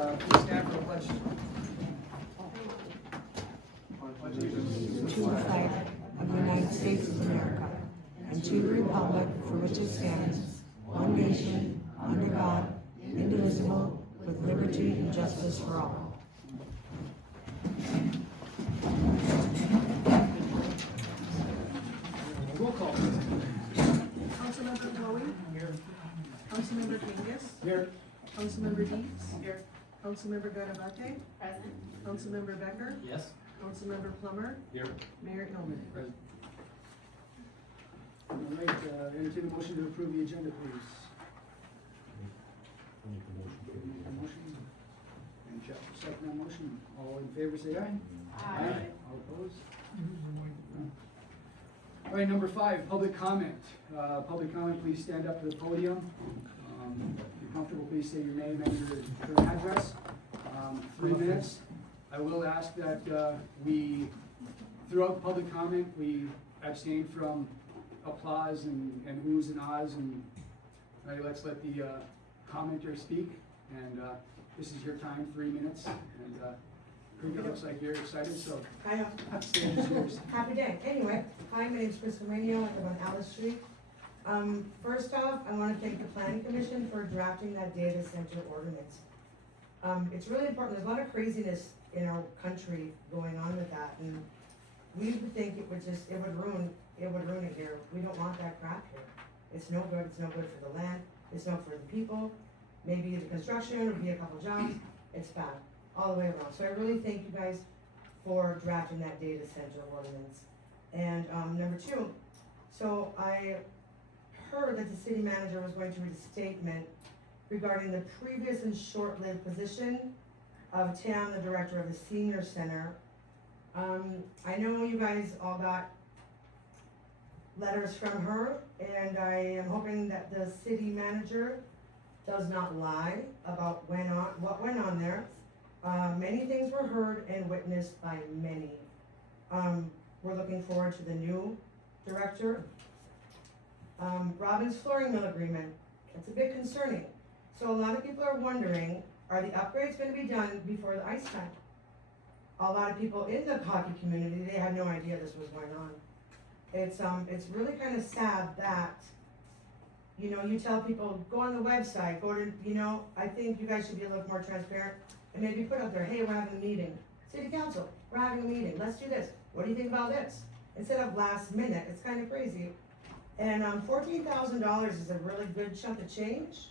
please stand for the pledge. To the flag of the United States of America and to the republic for which it stands, one nation, under God, indivisible, with liberty and justice for all. Roll call. Councilmember Chloe? Here. Councilmember Kangas? Here. Councilmember Deeds? Here. Councilmember Garabate? Present. Councilmember Becker? Yes. Councilmember Plummer? Here. Mayor Hillman? Present. All right, entertain a motion to approve the agenda, please. Motion. And Jeff will second that motion. All in favor, say aye. All opposed? All right, number 5, public comment. Public comment, please stand up to the podium. If you're comfortable, please say your name and your current address. 3 minutes. I will ask that we, throughout the public comment, we abstain from applause and oohs and ahs, and let's let the commenter speak. And this is your time, 3 minutes. And it looks like you're excited, so I know. stage is yours. Happy day. Anyway, hi, my name's Krista Rainio. I live on Alice Street. First off, I want to thank the Planning Commission for drafting that data center ordinance. It's really important. There's a lot of craziness in our country going on with that, and we would think it would ruin it here. We don't want that crap here. It's no good. It's no good for the land. It's no good for the people. Maybe the construction would be a couple jobs. It's bad all the way around. So I really thank you guys for drafting that data center ordinance. And number 2, so I heard that the city manager was going to read a statement regarding the previous and short-lived position of Tam, the director of the senior center. I know you guys all got letters from her, and I am hoping that the city manager does not lie about what went on there. Many things were heard and witnessed by many. We're looking forward to the new director. Robin's flooring mill agreement, it's a bit concerning. So a lot of people are wondering, are the upgrades going to be done before the ice time? A lot of people in the hockey community, they had no idea this was going on. It's really kind of sad that, you tell people, go on the website, go to, I think you guys should be a little more transparent and maybe put out there, hey, we're having a meeting. City council, we're having a meeting, let's do this. What do you think about this? Instead of last minute, it's kind of crazy. And $14,000 is a really good chunk of change.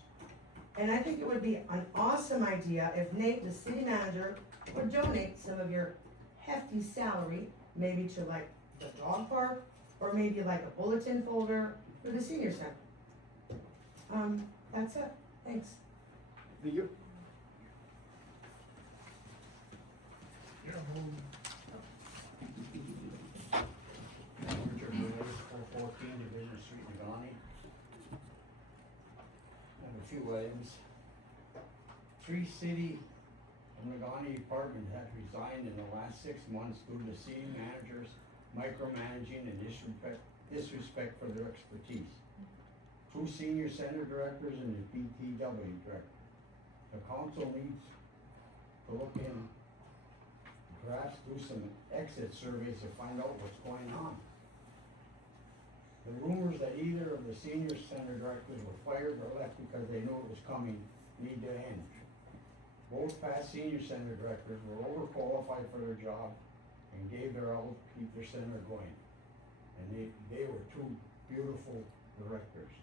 And I think it would be an awesome idea if Nate, the city manager, would donate some of your hefty salary, maybe to like the dog park, or maybe like a bulletin folder for the senior center. That's it. Thanks. Thank you. Richard Miller, 414 Division Street, Negaunee. I have a few items. 3 city and Negaunee departments have resigned in the last 6 months due to city managers micromanaging and disrespect for their expertise. 2 senior center directors and the BTW director. The council needs to look in, perhaps do some exit surveys to find out what's going on. The rumors that either of the senior center directors were fired or left because they knew it was coming need to end. Both past senior center directors were overqualified for their job and gave their all to keep their center going. And they were 2 beautiful directors.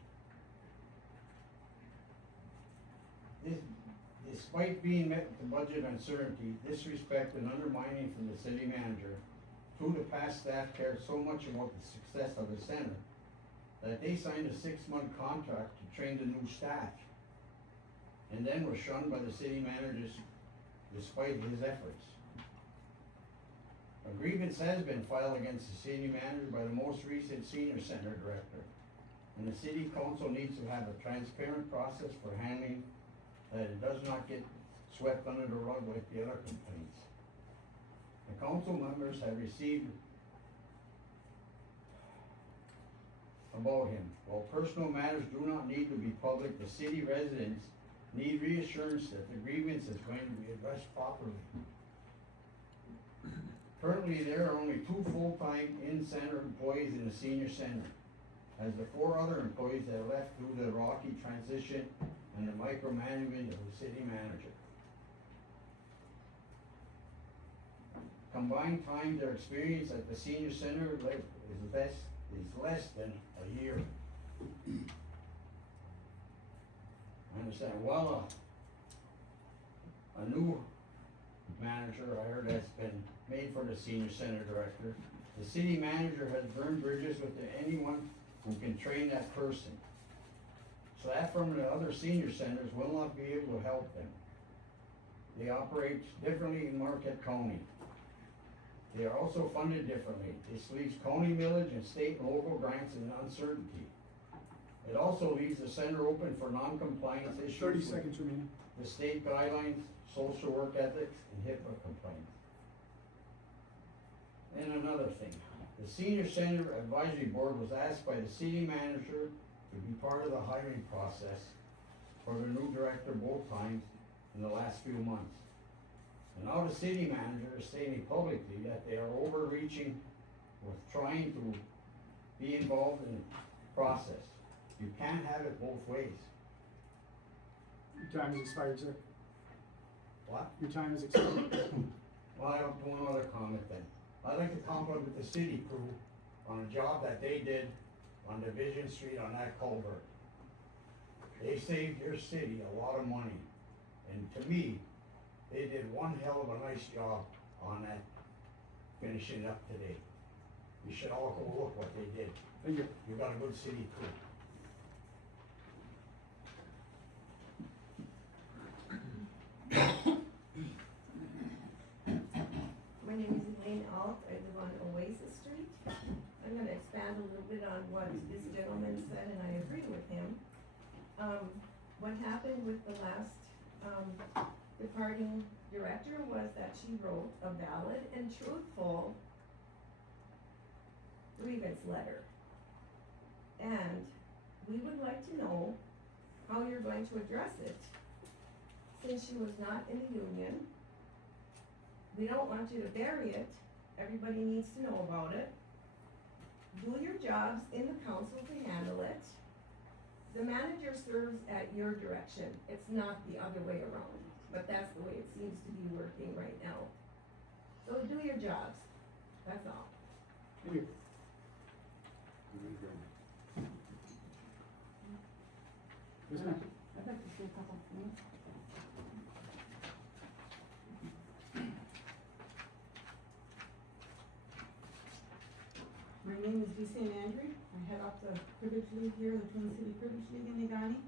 Despite being met with the budget uncertainty, disrespect and undermining from the city manager, 2 of the past staff cared so much about the success of the center that they signed a 6-month contract to train the new staff, and then were shunned by the city managers despite his efforts. A grievance has been filed against the city manager by the most recent senior center director, and the city council needs to have a transparent process for handling that it does not get swept under the rug like the other complaints. The council members have received about him. While personal matters do not need to be public, the city residents need reassurance that the grievance is going to be addressed properly. Currently, there are only 2 full-time in-center employees in the senior center, as the 4 other employees that left through the rocky transition and the micromanagement of the city manager. Combined time their experience at the senior center is less than a year. I understand, well, a new manager, I heard, has been made for the senior center director. The city manager has burned bridges with anyone who can train that person. Staff from the other senior centers will not be able to help them. They operate differently in Marquette County. They are also funded differently. This leaves county millage and state and local grants in uncertainty. It also leaves the center open for non-compliance issues 30 with seconds remaining. the state guidelines, social work ethics, and HIPAA complaints. And another thing, the senior center advisory board was asked by the city manager to be part of the hiring process for the new director both times in the last few months. And now the city manager is stating publicly that they are overreaching with trying to be involved in the process. You can't have it both ways. Your time has expired, sir. What? Your time has expired. Well, I have one other comment then. I'd like to compliment the city crew on a job that they did on Division Street on that culvert. They saved your city a lot of money, and to me, they did one hell of a nice job on that, finishing it up today. You should all go look what they did. Thank you. You got a good city crew. My name is Elaine Alt, I live on Oasis Street. I'm gonna expand a little bit on what this gentleman said, and I agree with him. What happened with the last, departing director was that she wrote a valid and truthful grievance letter. And we would like to know how you're going to address it. Since she was not in the union, we don't want you to bury it, everybody needs to know about it. Do your jobs in the council to handle it. The manager serves at your direction, it's not the other way around, but that's the way it seems to be working right now. So do your jobs, that's all. Thank you. Yes, ma'am. I'd like to say a couple of things. My name is St. Andrew. I head up the Cribbage League here, the Twin City Cribbage League in Negaunee.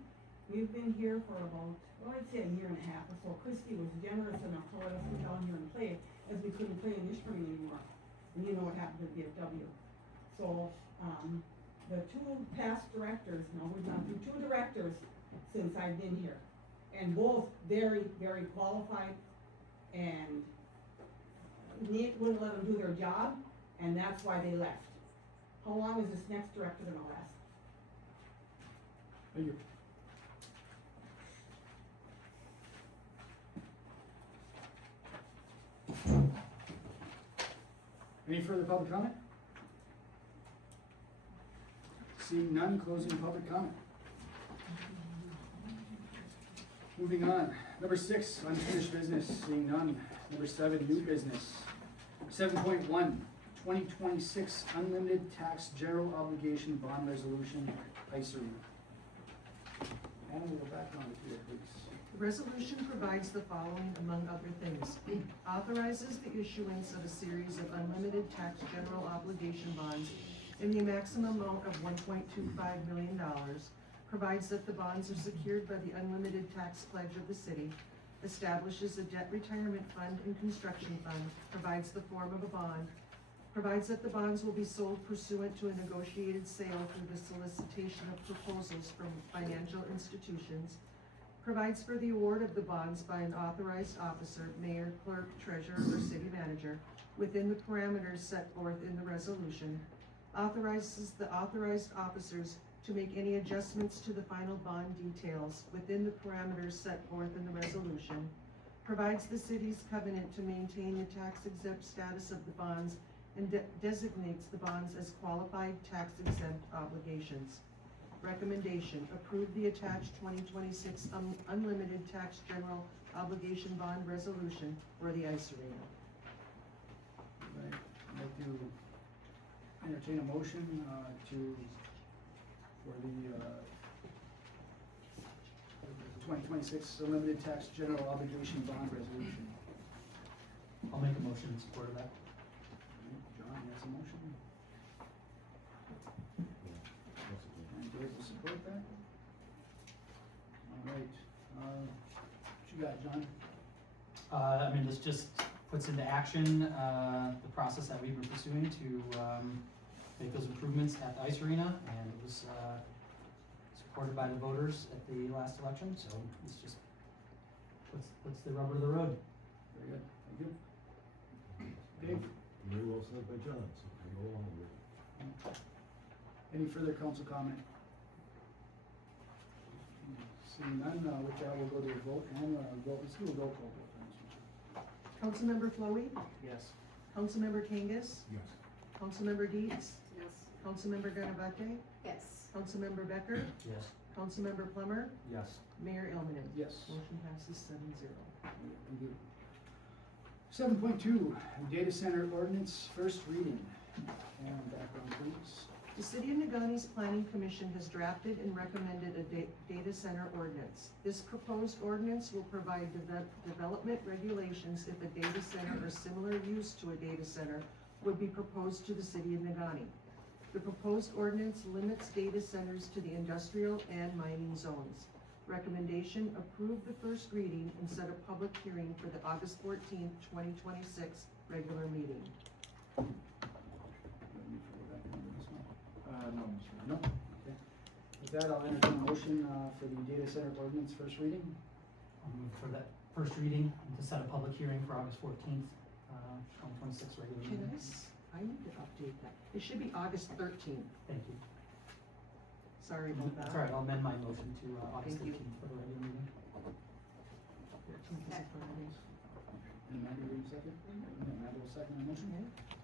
We've been here for about, well, I'd say a year and a half or so. Christie was generous enough to let us come down here and play, as we couldn't play in Ishpeming anymore. And you know what happened at VFW. So, the 2 past directors, we've gone through 2 directors since I've been here. And both very, very qualified, and Nick wouldn't let them do their job, and that's why they left. How long is this next director gonna last? Thank you. Any further public comment? Seeing none, closing public comment. Moving on, number 6, unfinished business, seeing none. Number 7, new business. 7.1, 2026 unlimited tax general obligation bond resolution, ICER. Anna, we'll go back on to you, please. The resolution provides the following, among other things. Authorizes the issuance of a series of unlimited tax general obligation bonds in the maximum amount of $1.25 million, provides that the bonds are secured by the unlimited tax pledge of the city, establishes a debt retirement fund and construction fund, provides the form of a bond, provides that the bonds will be sold pursuant to a negotiated sale through the solicitation of proposals from financial institutions, provides for the award of the bonds by an authorized officer, mayor, clerk, treasurer, or city manager, within the parameters set forth in the resolution, authorizes the authorized officers to make any adjustments to the final bond details within the parameters set forth in the resolution, provides the city's covenant to maintain the tax exempt status of the bonds, and designates the bonds as qualified tax exempt obligations. Recommendation, approve the attached 2026 unlimited tax general obligation bond resolution for the ice arena. Right, I'd like to entertain a motion, for the 2026 unlimited tax general obligation bond resolution. I'll make a motion in support of that. John has a motion. And Dave will support that. All right, what you got, John? I mean, this just puts into action, the process that we've been pursuing to, make those improvements at the ice arena, and it was, supported by the voters at the last election, so this just puts the rubber to the road. Very good, thank you. Dave, Very well said by John, so I go along with it. any further council comment? Seeing none, with that, we'll go to a vote, and, let's do a roll call vote on this one. Councilmember Flowey, Yes. Councilmember Kangas, Yes. Councilmember Deeds, Yes. Councilmember Ganabate, Yes. Councilmember Becker, Yes. Councilmember Plummer, Yes. Mayor Ilmenau. Yes. Motion passes 7-0. Thank you. 7.2, data center ordinance, first reading. And background, please. The City of Negaunee's Planning Commission has drafted and recommended a data center ordinance. This proposed ordinance will provide development regulations if a data center or similar use to a data center would be proposed to the City of Negaunee. The proposed ordinance limits data centers to the industrial and mining zones. Recommendation, approve the first reading and set a public hearing for the August 14th, 2026 regular meeting. Any further background on this one? No, Mr. No? Okay. With that, I'll entertain a motion, for the data center ordinance, first reading. I'll move for that first reading and to set a public hearing for August 14th, 2026 regular Can meeting. I need to update that. It should be August 13th. Thank you. Sorry about that. That's all right, I'll amend my motion to August Thank you. 13th for the regular meeting. 13th is a Friday. And Amanda, will you second? Amanda will second the motion.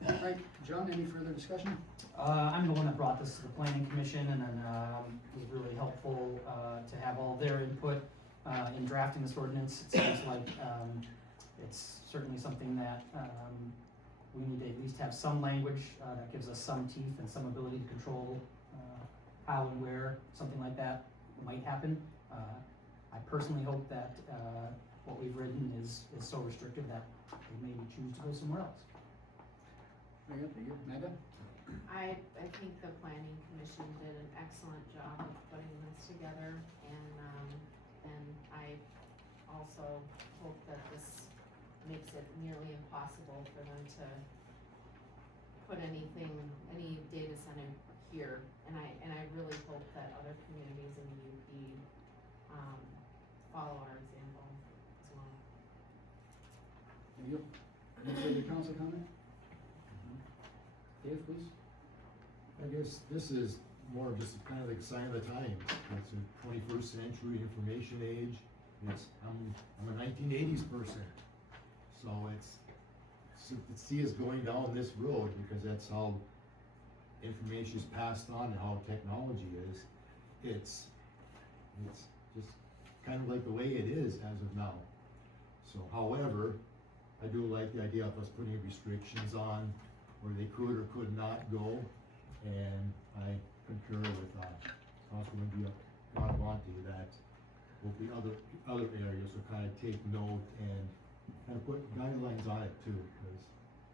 All right, John, any further discussion? I'm the one that brought this to the planning commission, and then, it was really helpful, to have all their input, in drafting this ordinance. It seems like, it's certainly something that, we need to at least have some language, that gives us some teeth and some ability to control, how and where something like that might happen. I personally hope that, what we've written is so restrictive that they maybe choose to go somewhere else. Very good, thank you. Amanda? I think the planning commission did an excellent job of putting this together, and I also hope that this makes it nearly impossible for them to put any data center here, and I really hope that other communities in the UP, follow our example as well. Thank you. Any further council comment? Dave, please. I guess this is more of just kind of like a sign of the times. It's a 21st century information age. I'm a 1980s person. So to see us going down this road, because that's how information is passed on and how technology is, it's just kind of like the way it is as of now. So however, I do like the idea of us putting restrictions on where they could or could not go, and I concur with Councilman Ganabate that hopefully other areas will kind of take note and kind of put guidelines on it too, because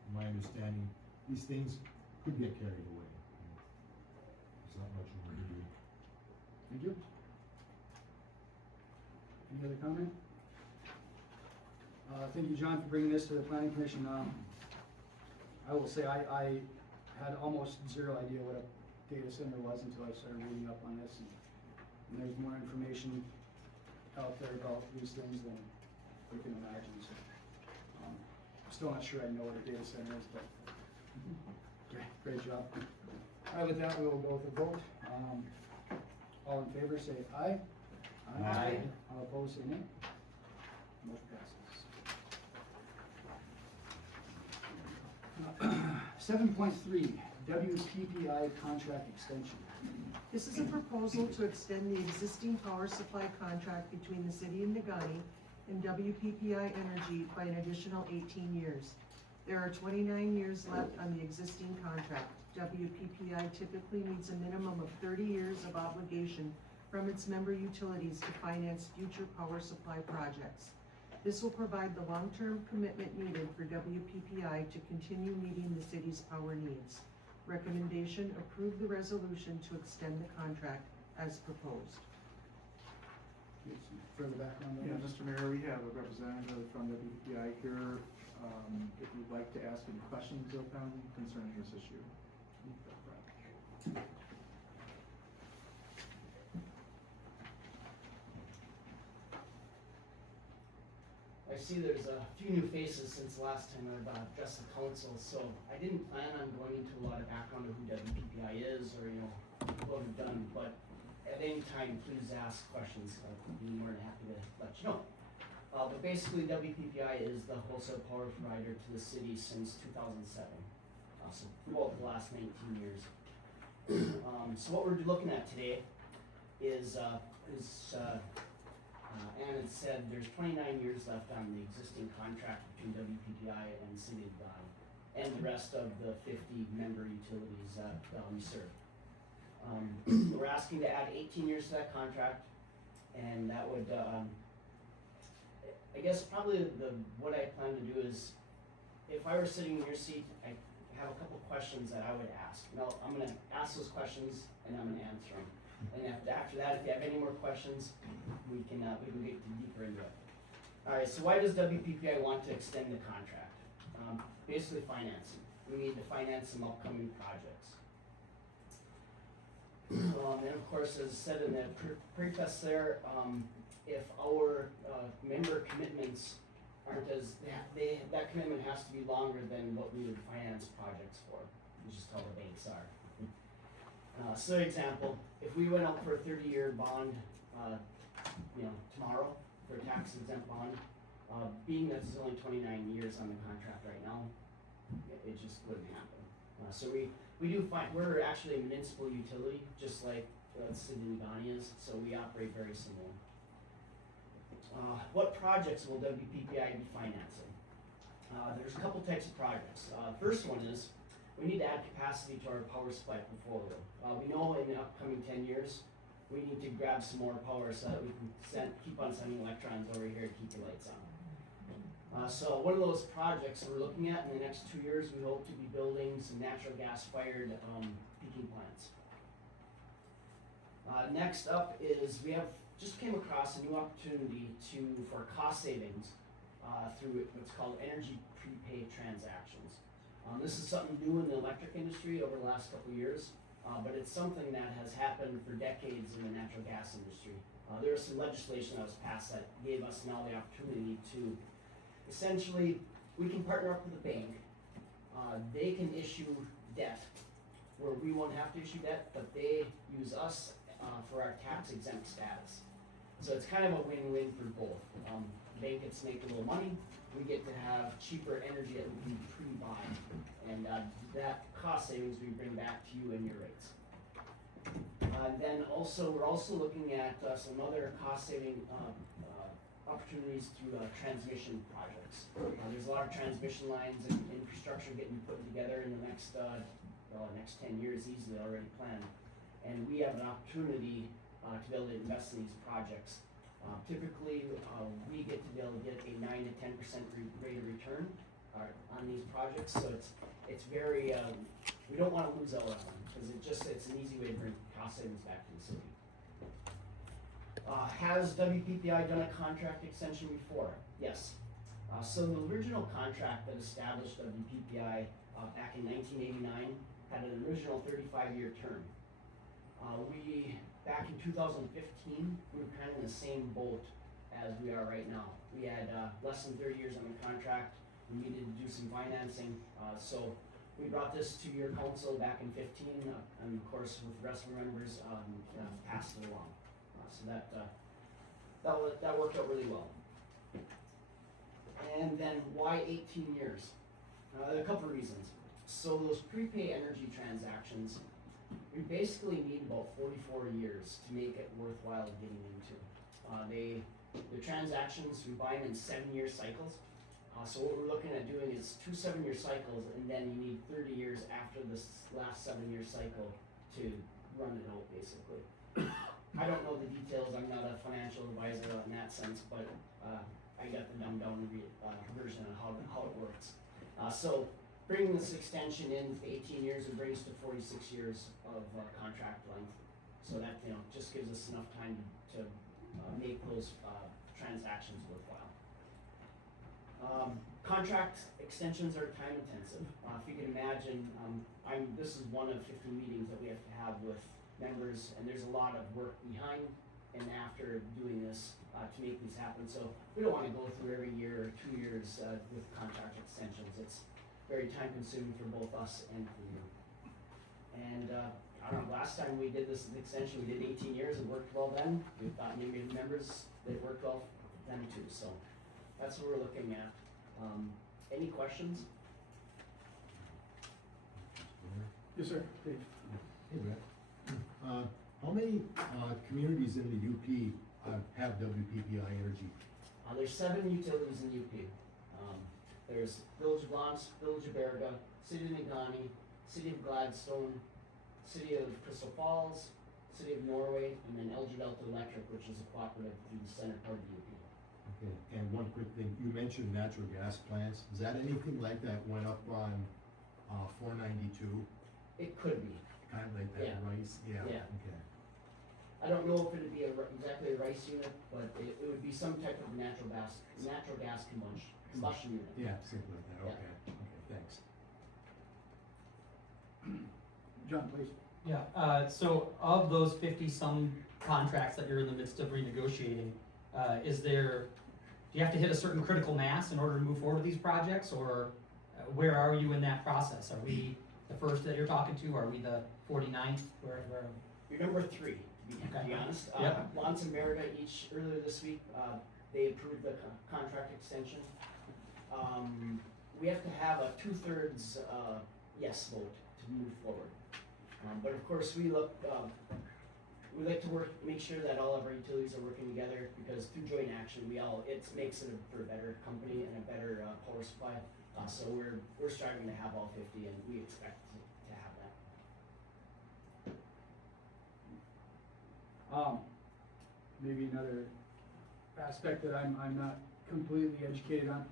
in my understanding, these things could get carried away. There's not much more to do. Thank you. Any other comment? Thank you, John, for bringing this to the planning commission. I will say I had almost zero idea what a data center was until I started reading up on this, and there's more information out there about these things than we can imagine. So, I'm still not sure I know what a data center is, but great job. All right, with that, we will go with a vote. All in favor, say aye. Aye. All opposed, say nay. Motion passes. 7.3, WPPI contract extension. This is a proposal to extend the existing power supply contract between the city of Negaunee and WPPI Energy by an additional 18 years. There are 29 years left on the existing contract. WPPI typically needs a minimum of 30 years of obligation from its member utilities to finance future power supply projects. This will provide the long-term commitment needed for WPPI to continue meeting the city's power needs. Recommendation: approve the resolution to extend the contract as proposed. Give some further background on Yeah, this. Mr. Mayor, we have a representative from WPI here, if you'd like to ask any questions of them concerning this issue. I see there's a few new faces since the last time I've addressed the council, so I didn't plan on going into a lot of background of who WPPI is or, what we've done, but at any time, please ask questions. I'd be more than happy to let you know. But basically, WPPI is the wholesale power provider to the city since 2007, so throughout the last 19 years. So what we're looking at today is Ann had said there's 29 years left on the existing contract between WPPI and the city of Negaunee and the rest of the 50 member utilities that we serve. We're asking to add 18 years to that contract, and that would, I guess probably what I plan to do is, if I were sitting in your seat, I have a couple questions that I would ask. Now, I'm gonna ask those questions and I'm gonna answer them. And after that, if you have any more questions, we can get deeper into it. Alright, so why does WPPI want to extend the contract? Basically financing. We need to finance some upcoming projects. And of course, as said in the preface there, if our member commitments aren't that commitment has to be longer than what we would finance projects for, which is how the banks are. So example, if we went out for a 30-year bond, tomorrow for a tax exempt bond, being that there's only 29 years on the contract right now, it just wouldn't happen. So we do find, we're actually a municipal utility, just like the city of Negaunee is, so we operate very similar. What projects will WPPI be financing? There's a couple types of projects. First one is, we need to add capacity to our power supply portfolio. We know in the upcoming 10 years, we need to grab some more power so that we can keep on sending electrons over here to keep the lights on. So one of those projects we're looking at in the next 2 years, we hope to be building some natural gas fired peaking plants. Next up is we just came across a new opportunity for cost savings through what's called energy prepay transactions. This is something new in the electric industry over the last couple of years, but it's something that has happened for decades in the natural gas industry. There was some legislation that was passed that gave us now the opportunity to essentially, we can partner up with a bank. They can issue debt where we won't have to issue debt, but they use us for our tax exempt status. So it's kind of a win-win for both. The bank gets to make a little money, we get to have cheaper energy that we can pre-buy, and that cost savings we bring back to you and your rates. Then also, we're also looking at some other cost-saving opportunities through transmission projects. There's a lot of transmission lines and infrastructure getting put together in the next 10 years easily already planned. And we have an opportunity to be able to invest in these projects. Typically, we get to be able to get a 9 to 10% rate of return on these projects. So it's very, we don't want to lose out on them because it's an easy way to bring cost savings back to the city. Has WPPI done a contract extension before? Yes. So the original contract that established WPPI back in 1989 had an original 35-year term. Back in 2015, we were kind of in the same boat as we are right now. We had less than 30 years on the contract. We needed to do some financing. So We brought this to your council back in 15, and of course with the rest of our members, passed it along. So that worked out really well. And then why 18 years? A couple of reasons. So those prepay energy transactions, we basically need about 44 years to make it worthwhile getting into. The transactions, we buy them in 7-year cycles. So what we're looking at doing is 2 7-year cycles, and then you need 30 years after this last 7-year cycle to run it out, basically. I don't know the details, I'm not a financial advisor in that sense, but I got the dumbed down version of how it works. So bringing this extension in to 18 years would bring us to 46 years of contract length. So that, just gives us enough time to make those transactions worthwhile. Contract extensions are time intensive. If you can imagine, this is one of 50 meetings that we have to have with members, and there's a lot of work behind and after doing this to make these happen. So we don't want to go through every year or 2 years with contract extensions. It's very time consuming for both us and for you. And I don't know, last time we did this extension, we did 18 years, it worked well then. We thought maybe the members, it worked well for them too. So that's what we're looking at. Any questions? Yes, sir. Dave. Hey, Brett. How many communities in the UP have WPPI energy? There's 7 utilities in UP. There's Village of Lawrence, Village of Berga, City of Negaunee, City of Gladstone, City of Crystal Falls, City of Norway, and then LG Delta Electric, which is a cooperative through the center part of the UP. Okay, and one quick thing, you mentioned natural gas plants. Is that anything like that went up on 492? It could be. Kind of like that, Yeah. rice? Yeah. Yeah. Okay. I don't know if it'd be exactly a rice unit, but it would be some type of natural gas combustion unit. Yeah, something like that, Yeah. okay. Okay, thanks. John, please. Yeah, so of those 50-some contracts that you're in the midst of renegotiating, do you have to hit a certain critical mass in order to move forward with these projects, or where are you in that process? Are we the first that you're talking to? Are we the 49th? Where are we? You're number 3, to be honest. Yep. Lawrence and Berga earlier this week, they approved the contract extension. We have to have a 2/3 yes vote to move forward. But of course, we like to make sure that all of our utilities are working together, because through joint action, it makes it for a better company and a better power supply. So we're striving to have all 50, and we expect to have that. Maybe another aspect that I'm not completely educated on.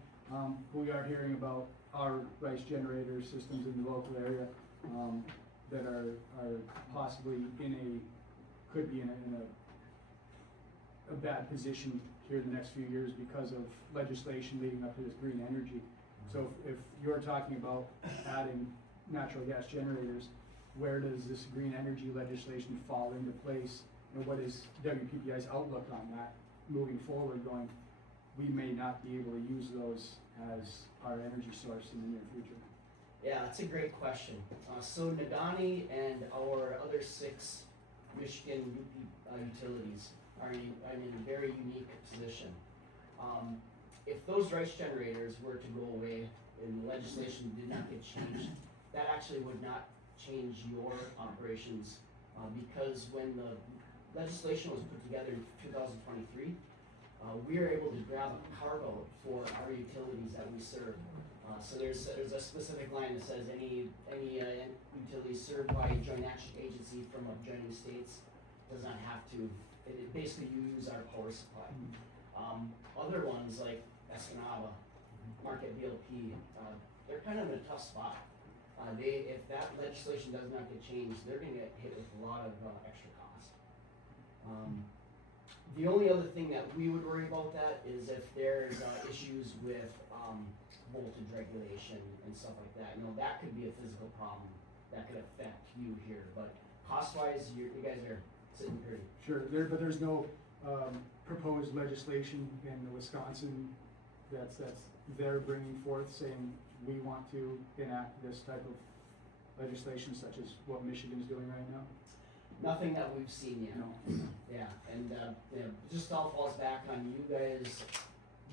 We are hearing about our rice generator systems in the local area that are possibly could be in a bad position here in the next few years because of legislation leading up to this green energy. So if you're talking about adding natural gas generators, where does this green energy legislation fall into place? And what is WPPI's outlook on that moving forward, going, we may not be able to use those as our energy source in the near future? Yeah, that's a great question. So Negaunee and our other 6 Michigan utilities are in a very unique position. If those rice generators were to go away and the legislation did not get changed, that actually would not change your operations, because when the legislation was put together in 2023, we were able to grab a carve-out for our utilities that we serve. So there's a specific line that says any utility served by a joint action agency from adjoining states does not have to. It basically use our power supply. Other ones like Escanaba, Market VLP, they're kind of in a tough spot. If that legislation does not get changed, they're going to get hit with a lot of extra cost. The only other thing that we would worry about that is if there's issues with voltage regulation and stuff like that. That could be a physical problem that could affect you here. But cost-wise, you guys are sitting pretty. Sure, but there's no proposed legislation in Wisconsin that's they're bringing forth saying we want to enact this type of legislation such as what Michigan's doing right now? Nothing that we've seen yet. No. Yeah, and, just all falls back on you guys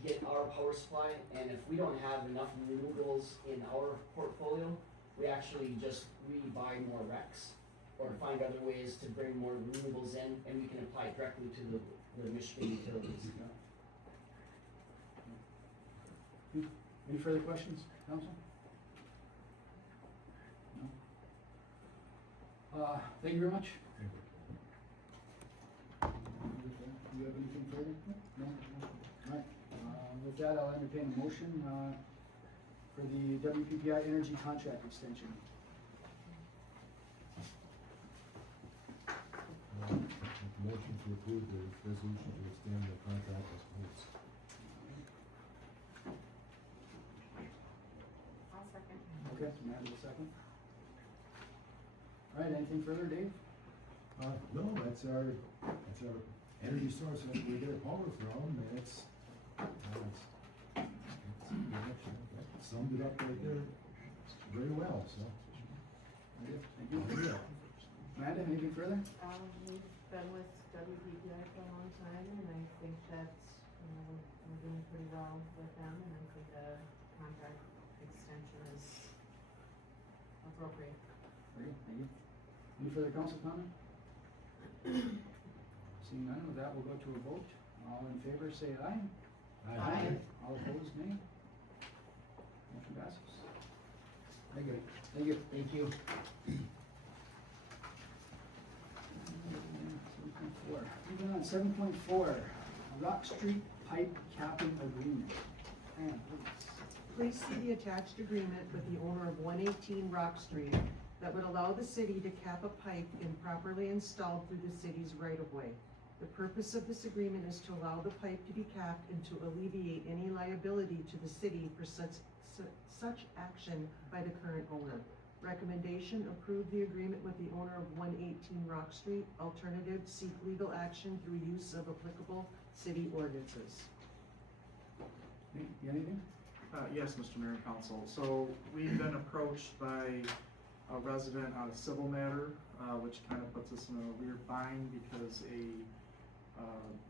get our power supply, and if we don't have enough renewables in our portfolio, we actually just buy more RECs or find other ways to bring more renewables in, and we can apply it directly to the Michigan utilities. Any further questions, council? No? Thank you very much. Do you have anything further? No? Alright, with that, I'll entertain a motion, for the WPPI energy contract extension. Motion to approve the resolution to extend the contract as proposed. I'll second. Okay, Amanda will second. Alright, anything further, Dave? No, that's our energy source, that we get our power from, and it's summed it up right there very well, so. Thank you. Amanda, anything further? We've been with WPPI for a long time, and I think that, we're doing pretty well with them, and I think the contract extension is appropriate. Very good, thank you. Any further council comment? Seeing none, with that, we'll go to a vote. All in favor, say aye. Aye. All opposed, nay. Motion passes. Thank you. Thank you. 7.4. Moving on, 7.4, Rock Street Pipe Capping Agreement. Ann, please. Please see the attached agreement with the owner of 118 Rock Street that would allow the city to cap a pipe improperly installed through the city's right-of-way. The purpose of this agreement is to allow the pipe to be capped and to alleviate any liability to the city for such action by the current owner. Recommendation: approve the agreement with the owner of 118 Rock Street. Alternative: seek legal action through use of applicable city ordinances. Anything? Yes, Mr. Mayor and Council. So we've been approached by a resident on a civil matter, which kind of puts us in a weird bind because a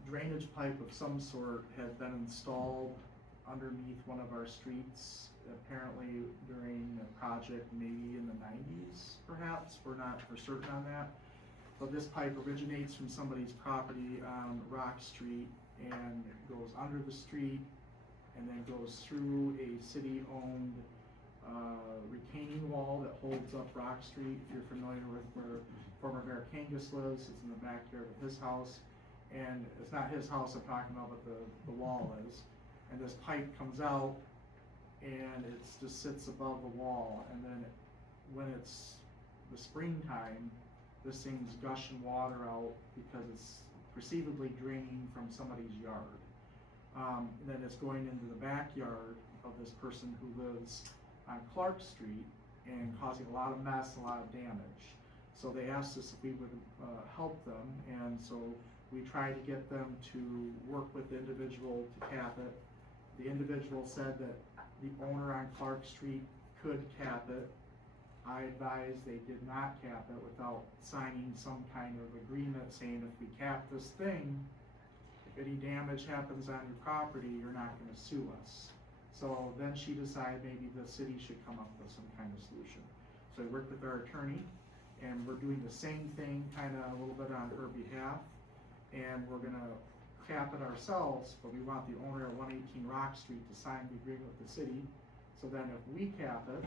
drainage pipe of some sort had been installed underneath one of our streets, apparently during a project maybe in the 90s, perhaps. We're not for certain on that. But this pipe originates from somebody's property on Rock Street and goes under the street and then goes through a city-owned retaining wall that holds up Rock Street. If you're familiar with where former Mayor Kangas lives, it's in the backyard of his house. And it's not his house I'm talking about, but the wall is. And this pipe comes out and it just sits above the wall. And then when it's the springtime, this thing's gushing water out because it's perceivably draining from somebody's yard. And then it's going into the backyard of this person who lives on Clark Street and causing a lot of mess, a lot of damage. So they asked us if we would help them, and so we tried to get them to work with the individual to cap it. The individual said that the owner on Clark Street could cap it. I advised they did not cap it without signing some kind of agreement saying if we cap this thing, if any damage happens on your property, you're not gonna sue us. So then she decided maybe the city should come up with some kind of solution. So I worked with our attorney, and we're doing the same thing kinda a little bit on her behalf. And we're gonna cap it ourselves, but we want the owner of 118 Rock Street to sign the agreement with the city. So then if we cap it,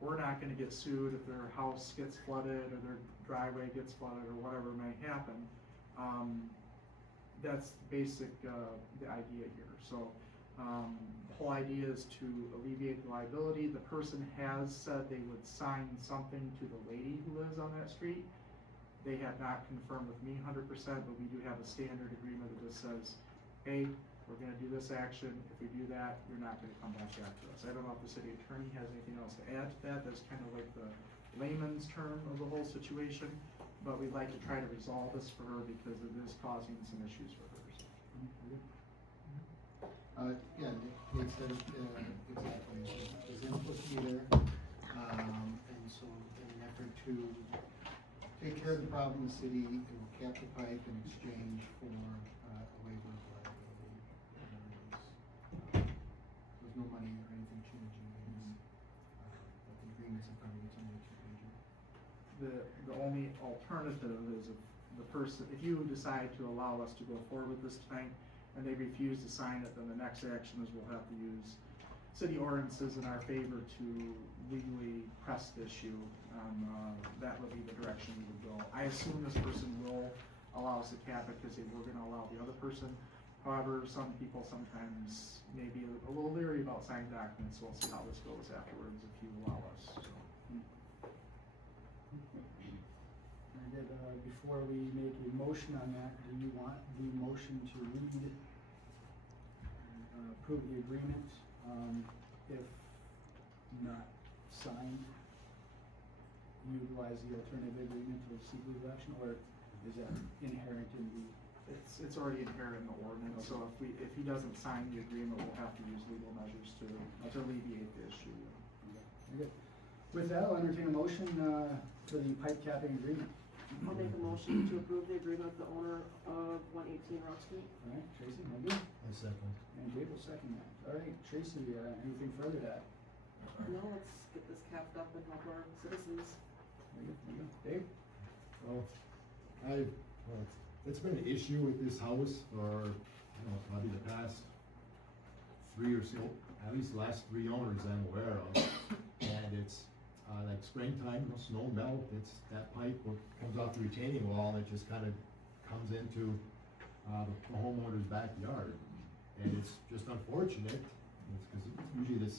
we're not gonna get sued if their house gets flooded or their driveway gets flooded or whatever may happen. That's basic, the idea here. So, the whole idea is to alleviate the liability. The person has said they would sign something to the lady who lives on that street. They have not confirmed with me 100%, but we do have a standard agreement that just says, hey, we're gonna do this action. If we do that, you're not gonna come back after us. I don't know if the city attorney has anything else to add to that. That's kind of like the layman's term of the whole situation. But we'd like to try to resolve this for her because it is causing some issues for her. So. Yeah, Nate said it, exactly, his input to be there, and so, and care of the problem in the city, it will cap the pipe in exchange for, a waiver of liability. There's no money or anything changing in but the agreement's in front of you, it's only a two-pager. The only alternative is if you decide to allow us to go forward with this tonight, and they refuse to sign it, then the next action is we'll have to use city ordinances in our favor to legally press the issue. That would be the direction we would go. I assume this person will allow us to cap it because they were gonna allow the other person. However, some people sometimes may be a little leery about signing documents, so we'll see how this goes afterwards if you allow us, so. Very good. Before we make a motion on that, do you want the motion to read, approve the agreement, if not signed, utilize the alternative agreement to seek legal action, or is that inherent in the? It's already inherent in the ordinance, so if he doesn't sign the agreement, we'll have to use legal measures to alleviate the issue. Very good. With that, I'll entertain a motion, for the pipe capping agreement. I'll make a motion to approve the agreement with the owner of 118 Rock Street. All right, Tracy, Megan, I second. and Dave will second that. All right, Tracy, anything further to add? No, let's get this capped up and help our citizens. Very good, very good. Dave? Well, it's been an issue with this house for, probably the past 3 or so, at least the last 3 owners I'm aware of. And it's, like springtime, snow melt, that pipe comes off the retaining wall and it just kind of comes into, the homeowner's backyard. And it's just unfortunate, because usually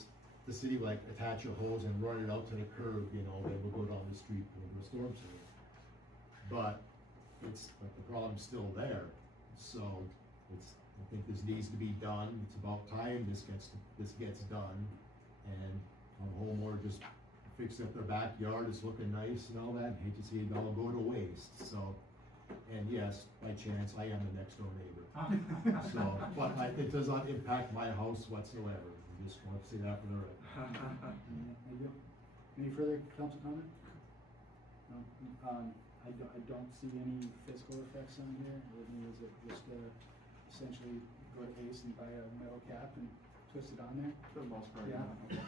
the city will like attach a hose and run it out to the curb, then we'll go down the street into a storm sewer. But the problem's still there, so I think this needs to be done, it's about time this gets done. And the homeowner just fixed up their backyard, it's looking nice and all that, hate to see it all go to waste, so. And yes, by chance, I am the next door neighbor. So, but it does not impact my house whatsoever, I just want to say that for the record. Thank you. Any further council comment? No, I don't see any fiscal effects on here. I mean, is it just, essentially go to Ace and buy a metal cap and twist it on there? For the most part, Yeah. yeah.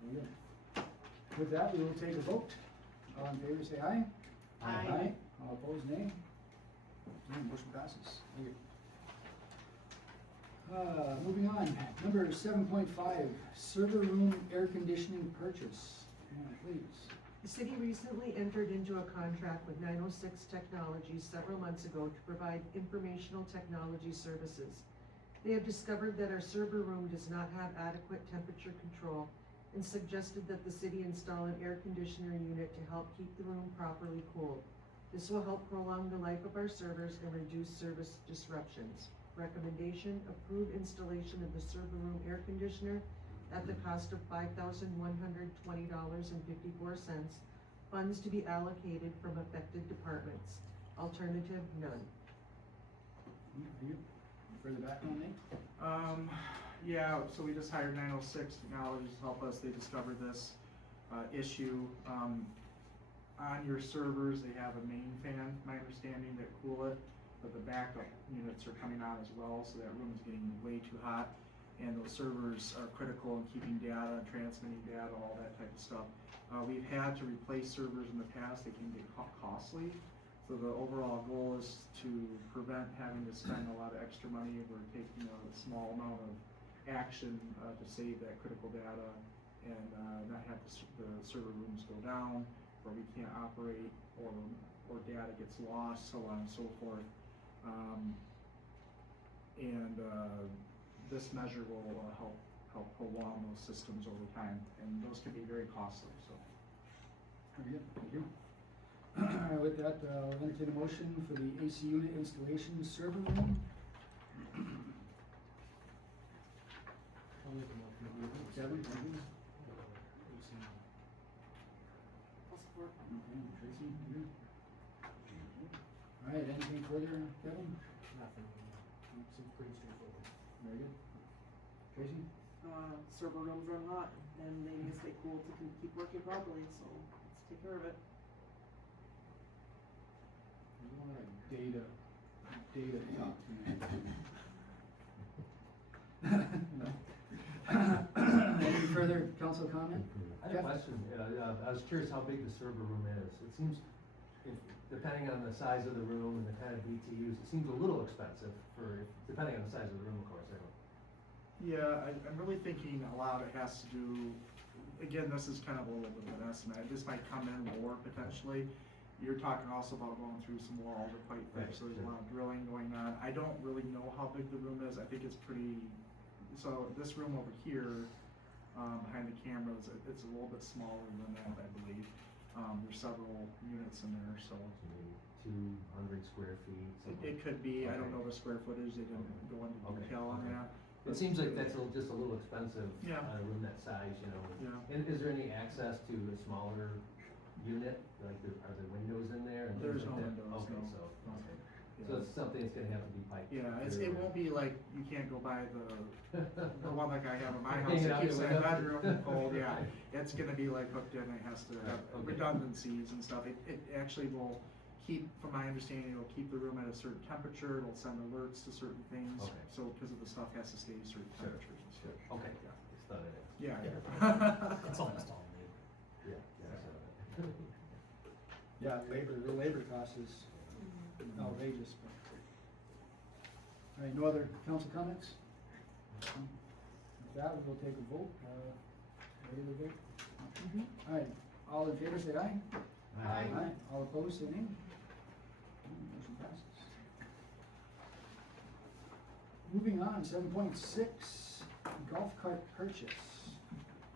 Very good. With that, we will take a vote. All in favor, say aye. Aye. All opposed, nay. Okay, motion passes. Thank you. Moving on, number 7.5, server room air conditioning purchase. Please. The city recently entered into a contract with 906 Technologies several months ago to provide informational technology services. They have discovered that our server room does not have adequate temperature control and suggested that the city install an air conditioner unit to help keep the room properly cooled. This will help prolong the life of our servers and reduce service disruptions. Recommendation: approve installation of the server room air conditioner at the cost of $5,120.54. Funds to be allocated from affected departments. Alternative: none. You. Further background, Nate? Yeah, so we just hired 906 Technologies to help us. They discovered this issue. On your servers, they have a main fan, my understanding, that cool it, but the backup units are coming on as well, so that room is getting way too hot. And those servers are critical in keeping data, transmitting data, all that type of stuff. We've had to replace servers in the past. They can get costly. So the overall goal is to prevent having to spend a lot of extra money. We're taking a small amount of action to save that critical data and not have the server rooms go down where we can't operate or data gets lost, so on and so forth. This measure will help prolong those systems over time, and those can be very costly. So. Very good, thank you. With that, I'll entertain a motion for the AC unit installation server room. Kevin, thank you. I'll support. Okay, Tracy, you. All right, anything further, Kevin? Nothing, seems pretty straightforward. Very good. Tracy? Server rooms run hot and they need to stay cool to keep working properly, so let's take care of it. more like data talk to me. Any further council comment? I have a question, I was curious how big the server room is. It seems, depending on the size of the room and the kind of BTUs, it seems a little expensive depending on the size of the room, of course, I don't. Yeah, I'm really thinking a lot of it has to do, again, this is kind of a little bit of an estimate, this might come in lower potentially. You're talking also about going through some more alder pipe Right, so there's a sure. lot of drilling going on. I don't really know how big the room is, I think it's pretty, so this room over here, behind the cameras, it's a little bit smaller than that, I believe. There's several units in there, so. Maybe 200 square feet, something. It could be, I don't Okay. know the square footage, they didn't Okay. go into Okay, detail on okay. that. It seems like that's just a little expensive Yeah. on a room that size, you know. Yeah. And is there any access to a smaller unit, like are there windows in there and things There's like no that? windows, Okay, no. so, No. okay. Yeah. So it's something that's gonna have to be piped. Yeah, it through. won't be like, you can't go by the one like I have in my house, Hang it it out keeps your that window. bedroom cold, yeah. It's gonna be like hooked in, it has to have Okay. redundancies and stuff. It actually will keep, from my understanding, it'll keep the room at a certain temperature, it'll send alerts to certain things. Okay. So, because of the stuff has to stay at certain Sure, temperatures and sure, stuff. okay, Yeah. it's done in it. Yeah. It's almost all new. Yeah, yeah. Yeah, the labor cost is outrageous, but. All right, no other council comments? With that, we'll take a vote, ready to vote? All right, all in favor, say aye. Aye. All opposed, say nay. Motion passes. Moving on, 7.6, golf cart purchase.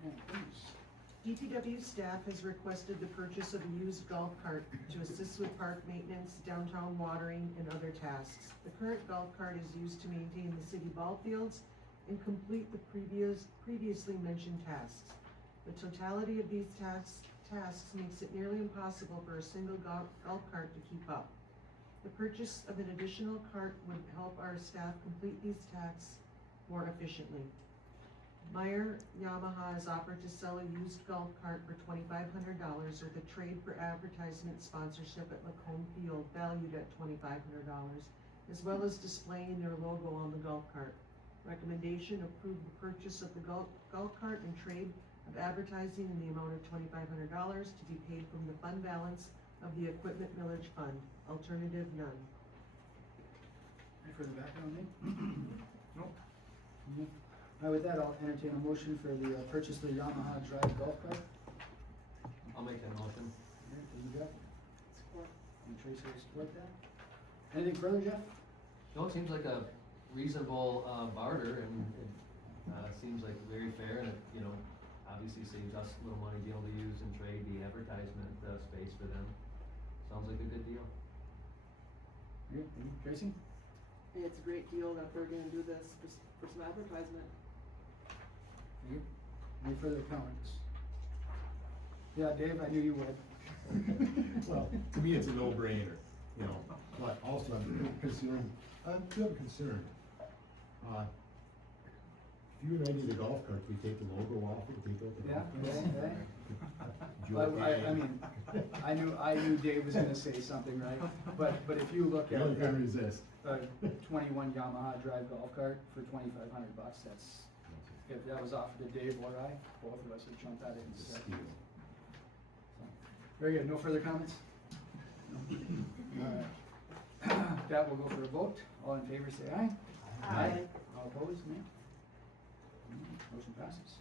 Yeah, please. DPW staff has requested the purchase of a used golf cart to assist with park maintenance, downtown watering, and other tasks. The current golf cart is used to maintain the city ball fields and complete the previously mentioned tasks. The totality of these tasks makes it nearly impossible for a single golf cart to keep up. The purchase of an additional cart would help our staff complete these tasks more efficiently. Meyer Yamaha has offered to sell a used golf cart for $2,500 with a trade for advertisement sponsorship at Lacombe Field valued at $2,500, as well as displaying their logo on the golf cart. Recommendation: approve the purchase of the golf cart and trade of advertising in the amount of $2,500 to be paid from the fund balance of the equipment millage fund. Alternative: none. Any further background, Nick? Nope. Mhm. All right, with that, I'll entertain a motion for the purchase of the Yamaha Drive golf cart. I'll make that motion. Here, you got? And Tracy will support that. Anything further, Jeff? No, it seems like a reasonable barter, and it seems like very fair, and it, you know, obviously saves us a little money to be able to use and trade the advertisement space for them. Sounds like a good deal. Here, Tracy? It's a great deal that they're gonna do this for some advertisement. You? Any further comments? Yeah, Dave, I knew you would. Well, to me, it's a no-brainer, you know, but also I'm concerned, I do have a concern. If you and I did a golf cart, we take the logo off and take out the Yeah, golf cart. I mean, I knew Dave was gonna say something, right? But if you look You at know, can't resist. a 21 Yamaha Drive golf cart for $2,500, that's, if that was offered to Dave or I, both of us would jump at it and It's a say. steal. Very good, no further comments? Alright. That will go for a vote, all in favor say aye. Aye. All opposed, nay? Motion passes.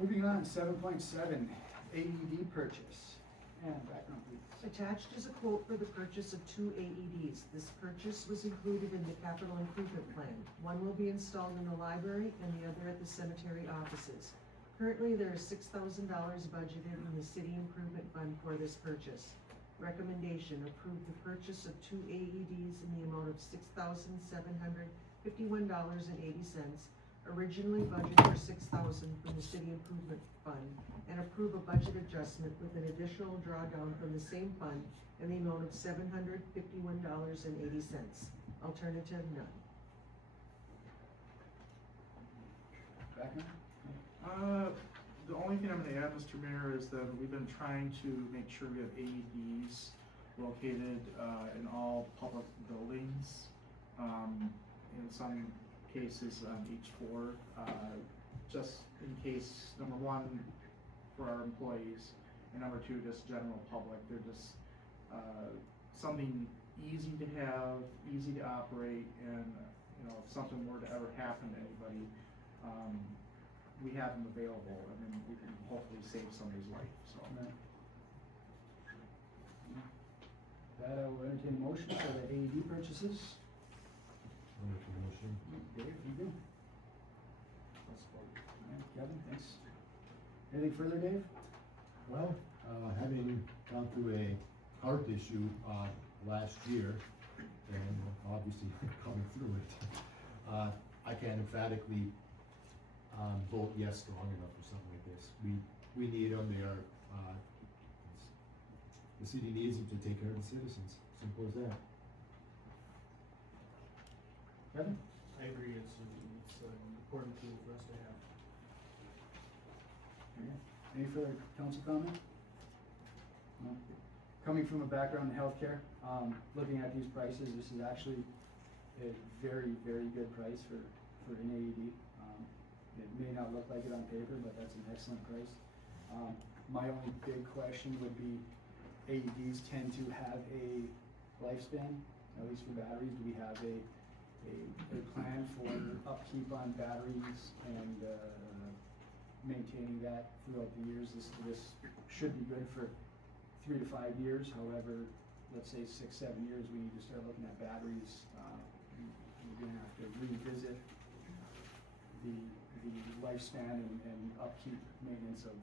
Moving on, 7.7, AED purchase, and background please. Attached is a quote for the purchase of 2 AEDs. This purchase was included in the capital improvement plan. One will be installed in the library and the other at the cemetery offices. Currently, there is $6,000 budgeted in the city improvement fund for this purchase. Recommendation: approve the purchase of 2 AEDs in the amount of $6,751.80, originally budgeted for $6,000 from the city improvement fund, and approve a budget adjustment with an additional drawdown from the same fund in the amount of $751.80. Alternative: none. Background? The only thing I'm gonna add, Mr. Mayor, is that we've been trying to make sure we have AEDs located, in all public buildings. In some cases on each floor, just in case, number one, for our employees, and number two, just general public. They're just, something easy to have, easy to operate, and, you know, if something were to ever happen to anybody, we have them available, and then we can hopefully save somebody's life, so. That I will entertain a motion for the AED purchases. I'll make a motion. Dave, you do? Alright, Kevin, thanks. Anything further, Dave? Well, having gone through a heart issue, last year, and obviously coming through it, I can emphatically, vote yes strong enough for something like this. We need them, they are, the city needs them to take care of the citizens, simple as that. Kevin? I agree, it's an important tool for us to have. Any further council comment? No? Coming from a background in healthcare, looking at these prices, this is actually a very, very good price for an AED. It may not look like it on paper, but that's an excellent price. My only big question would be, AEDs tend to have a lifespan, at least for batteries. Do we have a plan for upkeep on batteries and maintaining that throughout the years? This should be good for 3 to 5 years. However, let's say 6, 7 years, we need to start looking at batteries. We're gonna have to revisit the lifespan and upkeep maintenance of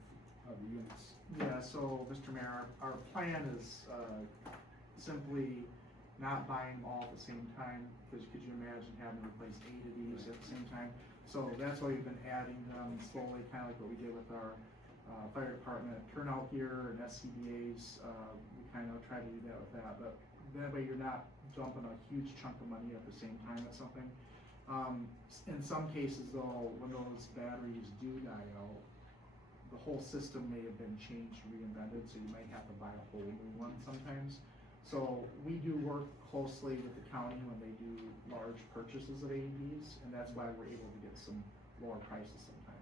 the units. Yeah, so, Mr. Mayor, our plan is, simply not buying them all at the same time, because could you imagine having to replace 8 of these at the same time? So that's why we've been adding them slowly, kind of like what we did with our, fire department turnout gear and SCBA's. We kind of try to do that with that, but that way you're not dumping a huge chunk of money at the same time at something. In some cases though, when those batteries do die out, the whole system may have been changed, reinvented, so you might have to buy a whole new one sometimes. So we do work closely with the county when they do large purchases of AEDs, and that's why we're able to get some lower prices sometimes.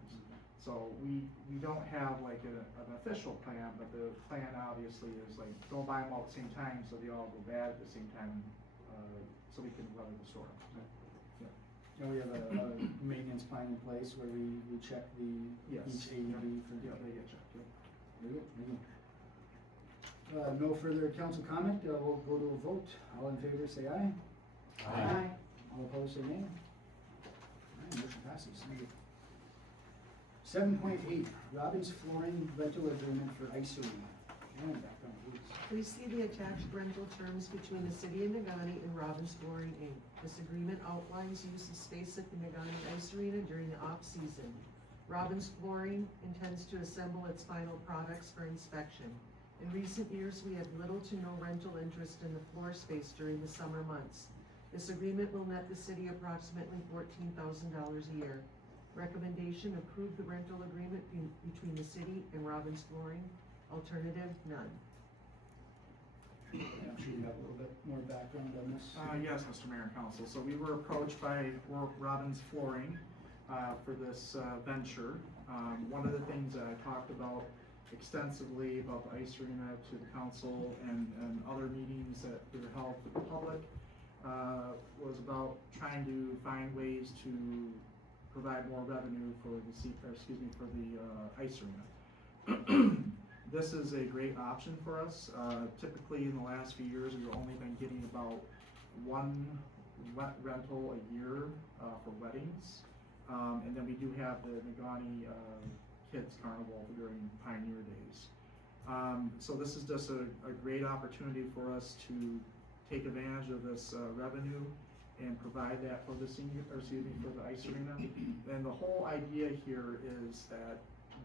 So we don't have like an official plan, but the plan obviously is like, don't buy them all at the same time, so they all go bad at the same time, so we can weather the storm. And we have a maintenance plan in place where we check Yes. each AED for. Yeah, they get checked, yeah. Very good, very good. No further council comment, we'll go to a vote. All in favor, say aye. Aye. All opposed, say nay. Alright, motion passes. Thank you. 7.8, Robbins Flooring Rental Agreement for Ice Arena. Shannon, background, please. Please see the attached rental terms between the city of Negaunee and Robbins Flooring Inc. This agreement outlines use of space at the Negaunee Ice Arena during the off-season. Robbins Flooring intends to assemble its final products for inspection. In recent years, we had little to no rental interest in the floor space during the summer months. This agreement will net the city approximately $14,000 a year. Recommendation: approve the rental agreement between the city and Robbins Flooring. Alternative: none. I'm sure you have a little bit more background on this. Yes, Mr. Mayor and Council. So we were approached by Robbins Flooring for this venture. One of the things that I talked about extensively about the ice arena to the council and other meetings that were held with the public was about trying to find ways to provide more revenue for the ice arena. This is a great option for us. Typically in the last few years, we've only been getting about one rental a year for weddings. And then we do have the Negaunee Kids Carnival during Pioneer Days. So this is just a great opportunity for us to take advantage of this revenue and provide that for the for the ice arena. And the whole idea here is that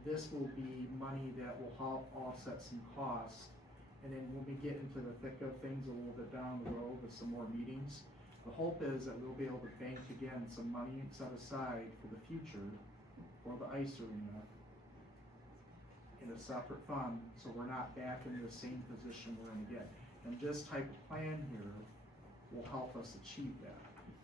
this will be money that will help offset some costs. And then when we get into the thick of things a little bit down the road with some more meetings, the hope is that we'll be able to bank again some money set aside for the future for the ice arena in a separate fund, so we're not back in the same position we're in again. And this type of plan here will help us achieve that.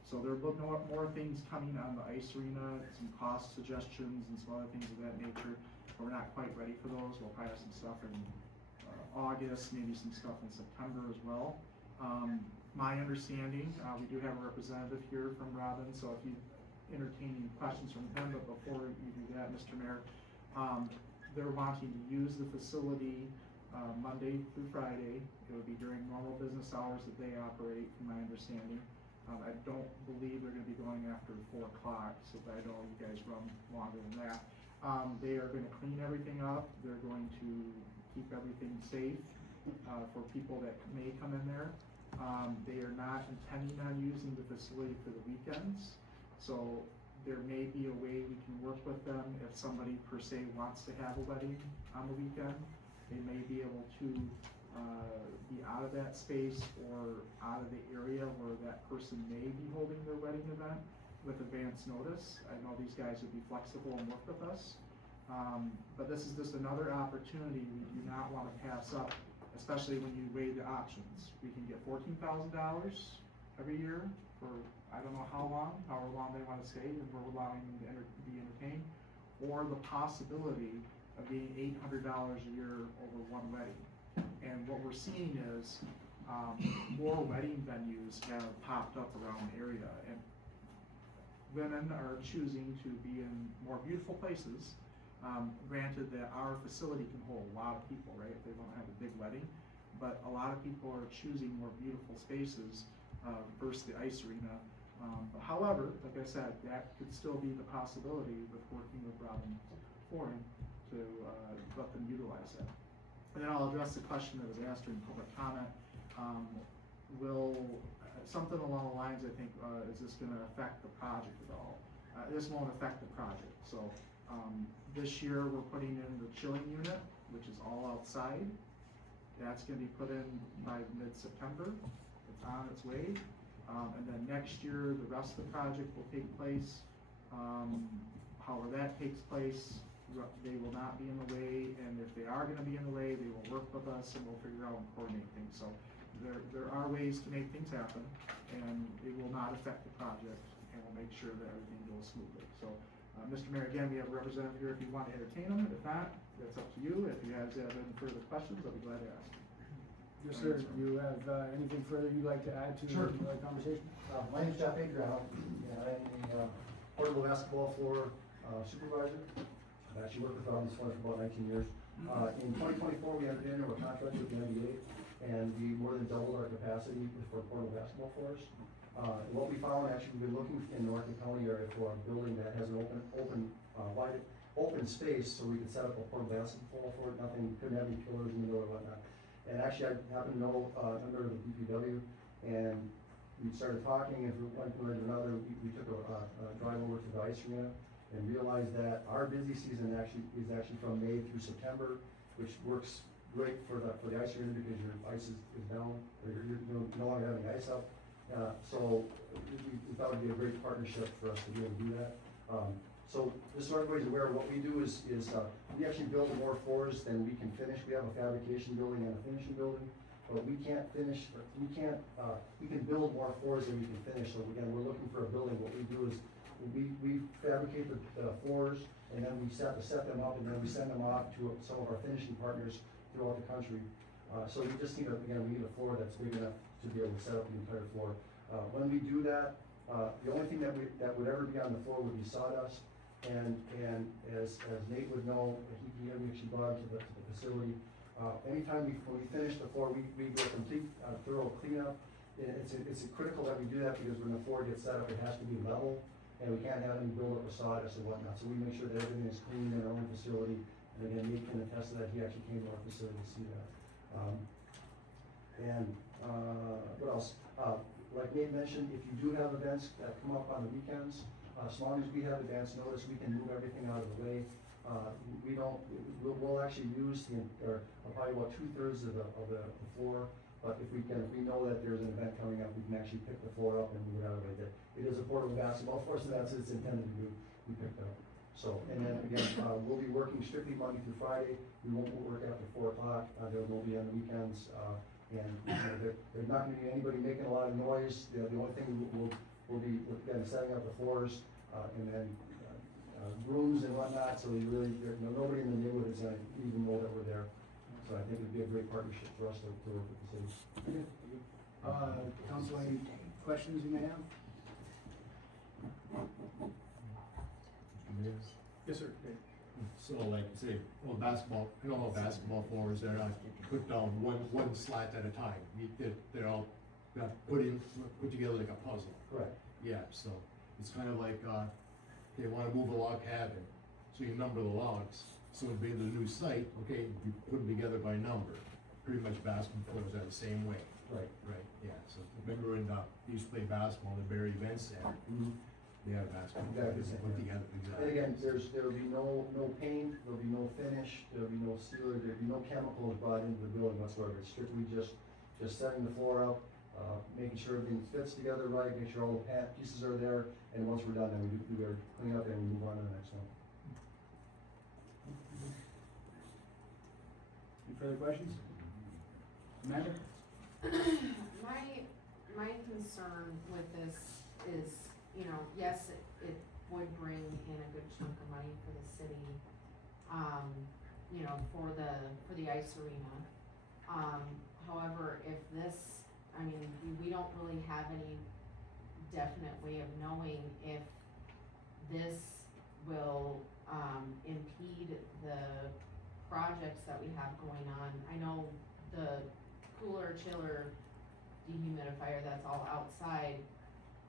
So there will be more things coming on the ice arena, some cost suggestions and some other things of that nature. We're not quite ready for those. We'll probably have some stuff in August, maybe some stuff in September as well. My understanding, we do have a representative here from Robin, so if you entertain any questions from him, but before you do that, Mr. Mayor, they're wanting to use the facility Monday through Friday. It would be during normal business hours that they operate, from my understanding. I don't believe they're gonna be going after 4 o'clock, so I know you guys run longer than that. They are gonna clean everything up. They're going to keep everything safe for people that may come in there. They are not intending on using the facility for the weekends, so there may be a way we can work with them if somebody per se wants to have a wedding on the weekend. They may be able to be out of that space or out of the area where that person may be holding their wedding event with advance notice. I know these guys would be flexible and work with us. But this is just another opportunity we do not want to pass up, especially when you weigh the options. We can get $14,000 every year for I don't know how long, however long they want to stay, and we're allowing them to be entertained, or the possibility of getting $800 a year over one wedding. And what we're seeing is more wedding venues have popped up around the area, and women are choosing to be in more beautiful places. Granted that our facility can hold a lot of people, right, if they want to have a big wedding, but a lot of people are choosing more beautiful spaces versus the ice arena. But however, like I said, that could still be the possibility with working with Robin Flooring to let them utilize that. And then I'll address the question that was asked during public comment. Will something along the lines, I think, is this going to affect the project at all? This won't affect the project. So this year we're putting in the chilling unit, which is all outside. That's going to be put in by mid-September. It's on its way. And then next year, the rest of the project will take place. However that takes place, they will not be in the way, and if they are gonna be in the way, they will work with us and we'll figure out and coordinate things. So there are ways to make things happen, and it will not affect the project, and we'll make sure that everything goes smoothly. So, Mr. Mayor, again, we have a representative here if you want to entertain them. If not, that's up to you. If you guys have any further questions, I'll be glad to ask. Yes, sir. Do you have anything further you'd like to add to Sure. the conversation? My name's Jeff Adriano, and I'm the portable basketball floor supervisor. I've actually worked with on this one for about 19 years. In 2024, we entered into a contract with the NBA, and we more than doubled our capacity for portable basketball floors. What we found, actually, we've been looking in the Norton County area for a building that has an wide open space, so we could set up a portable basketball floor. Couldn't have any pillars in the middle or whatnot. And actually, I happen to know a member of the DPW, and we started talking, and from one point to another, we took a drive over to the ice arena and realized that our busy season is actually from May through September, which works great for the ice arena because your ice is down, or you're no longer having ice up. So we thought it'd be a great partnership for us to be able to do that. So just so everybody's aware, what we do is we actually build more floors than we can finish. We have a fabrication building and a finishing building, but we can't finish, we can build more floors than we can finish. So again, we're looking for a building. What we do is we fabricate the floors, and then we set them up, and then we send them off to some of our finishing partners throughout the country. So we just need we need a floor that's big enough to be able to set up the entire floor. When we do that, the only thing that would ever be on the floor would be sawdust. And as Nate would know, he actually brought it to the facility. Anytime when we finish the floor, we do a complete thorough cleanup. It's critical that we do that because when the floor gets set up, it has to be level, and we can't have any buildup of sawdust and whatnot. So we make sure that everything is clean in our own facility. And again, Nate can attest to that. He actually came to our facility to see that. What else? Like Nate mentioned, if you do have events that come up on the weekends, as long as we have advance notice, we can move everything out of the way. We'll actually use probably about 2/3 of the floor. But if we know that there's an event coming up, we can actually pick the floor up and move it out of the way. It is a portable basketball floor, so that's what it's intended to do. We picked up. So, and then again, we'll be working strictly Monday through Friday. We won't work after 4 o'clock. There will be on the weekends. And, there's not gonna be anybody making a lot of noise, the only thing will be, again, setting up the floors, and then, rooms and whatnot, so you really, nobody in the neighborhood is gonna even know that we're there. So I think it'd be a great partnership for us to work with the city. Council, any questions you may have? Yes, sir. So like, say, well, basketball, I don't know basketball floors, they're not put down one slat at a time. They're all put together like a puzzle. Correct. Yeah, so it's kind of like, they wanna move a log cabin, so you number the logs. So it'd be the new site, okay, you put them together by number. Pretty much basketball floors are the same way. Right. Right, yeah, so remember when, you used to play basketball in the Berry Event Center, they had basketball Exactly. floors put together, And exactly. again, there'll be no paint, there'll be no finish, there'll be no sealer, there'll be no chemicals brought into the building whatsoever. It's strictly just setting the floor up, making sure everything fits together right, make sure all the pieces are there, and once we're done, then we do our clean up and we move on to the next one. Any further questions? Amanda? My concern with this is, you know, yes, it would bring in a good chunk of money for the city, you know, for the ice arena. However, if this, I mean, we don't really have any definite way of knowing if this will, impede the projects that we have going on. I know the cooler, chiller, dehumidifier, that's all outside,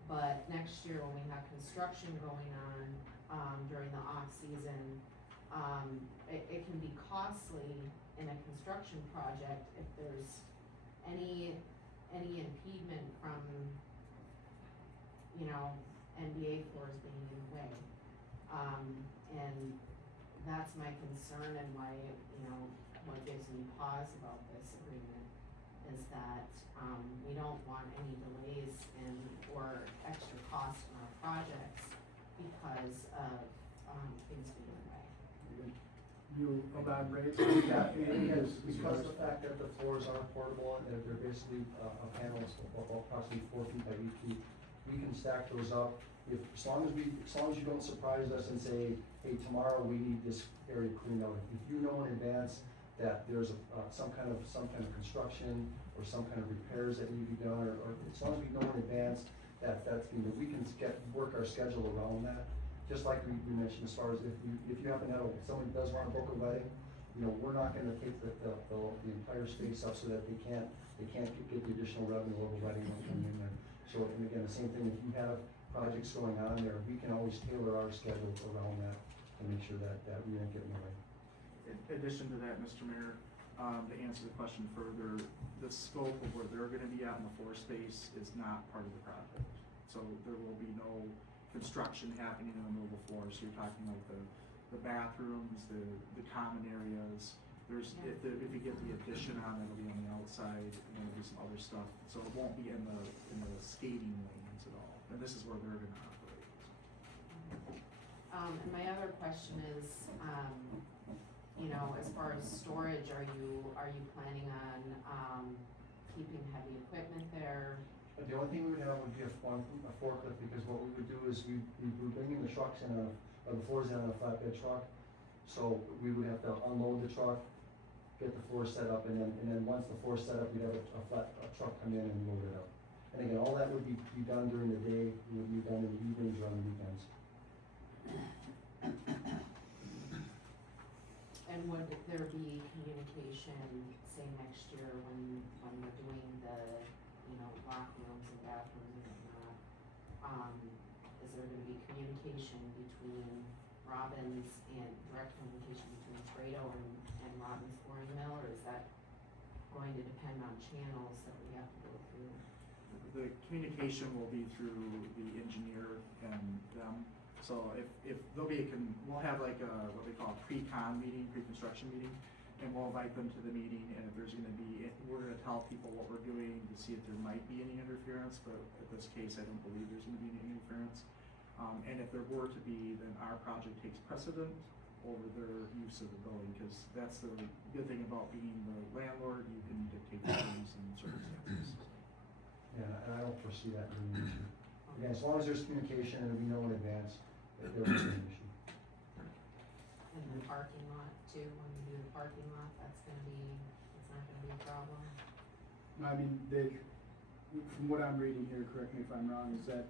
but next year when we have construction going on, during the off season, it can be costly in a construction project if there's any impediment from, you know, NBA floors being in the way. And that's my concern and why, you know, what gives me pause about this agreement is that, we don't want any delays or extra costs on our projects because of, things being in the way. You elaborate? Yeah, and again, because of the fact that the floors are portable and they're basically, a panel approximately 4 feet by 8 feet, we can stack those up. As long as you don't surprise us and say, hey, tomorrow we need this area cleaned out. If you know in advance that there's some kind of construction or some kind of repairs that need to be done, or as long as we know in advance that we can work our schedule around that. Just like we mentioned, as far as if you happen to have, somebody does want to book a wedding, you know, we're not gonna take the entire space up so that they can't get the additional revenue of a wedding when coming in there. So, and again, the same thing, if you have projects going on there, we can always tailor our schedule around that to make sure that we don't get in the way. In addition to that, Mr. Mayor, to answer the question further, the scope of where they're gonna be out in the floor space is not part of the project. So there will be no construction happening in the middle of the floor, so you're talking like the bathrooms, the common areas. There's, if you get the addition on, it'll be on the outside, and then there'll be some other stuff, so it won't be in the skating lanes at all, and this is where they're gonna operate. And my other question is, you know, as far as storage, are you planning on, keeping heavy equipment there? The only thing we would have would be a forklift, because what we would do is we would bring in the trucks or the floors in on a flatbed truck. So we would have to unload the truck, get the floor set up, and then once the floor's set up, we'd have a truck come in and load it up. And again, all that would be done during the day, it would be done in the evenings or on the weekends. And would there be communication, say next year when we're doing the, you know, locker rooms and bathrooms and whatnot, is there gonna be communication between Robbins and direct communication between Trado and Robbins Flooring Mill, or is that going to depend on channels that we have to go through? The communication will be through the engineer and them. So if there'll be we'll have like a, what they call a pre-con meeting, pre-construction meeting, and we'll invite them to the meeting, and if there's gonna be, we're gonna tell people what we're doing to see if there might be any interference, but in this case, I don't believe there's gonna be any interference. And if there were to be, then our project takes precedent over their use of the building, cause that's the good thing about being the landlord, you can dictate the terms and circumstances. Yeah, and I don't foresee that being an issue. Again, as long as there's communication and we know in advance, that there won't be an issue. And the parking lot too, when we do the parking lot, it's not gonna be a problem. I mean, from what I'm reading here, correct me if I'm wrong, is that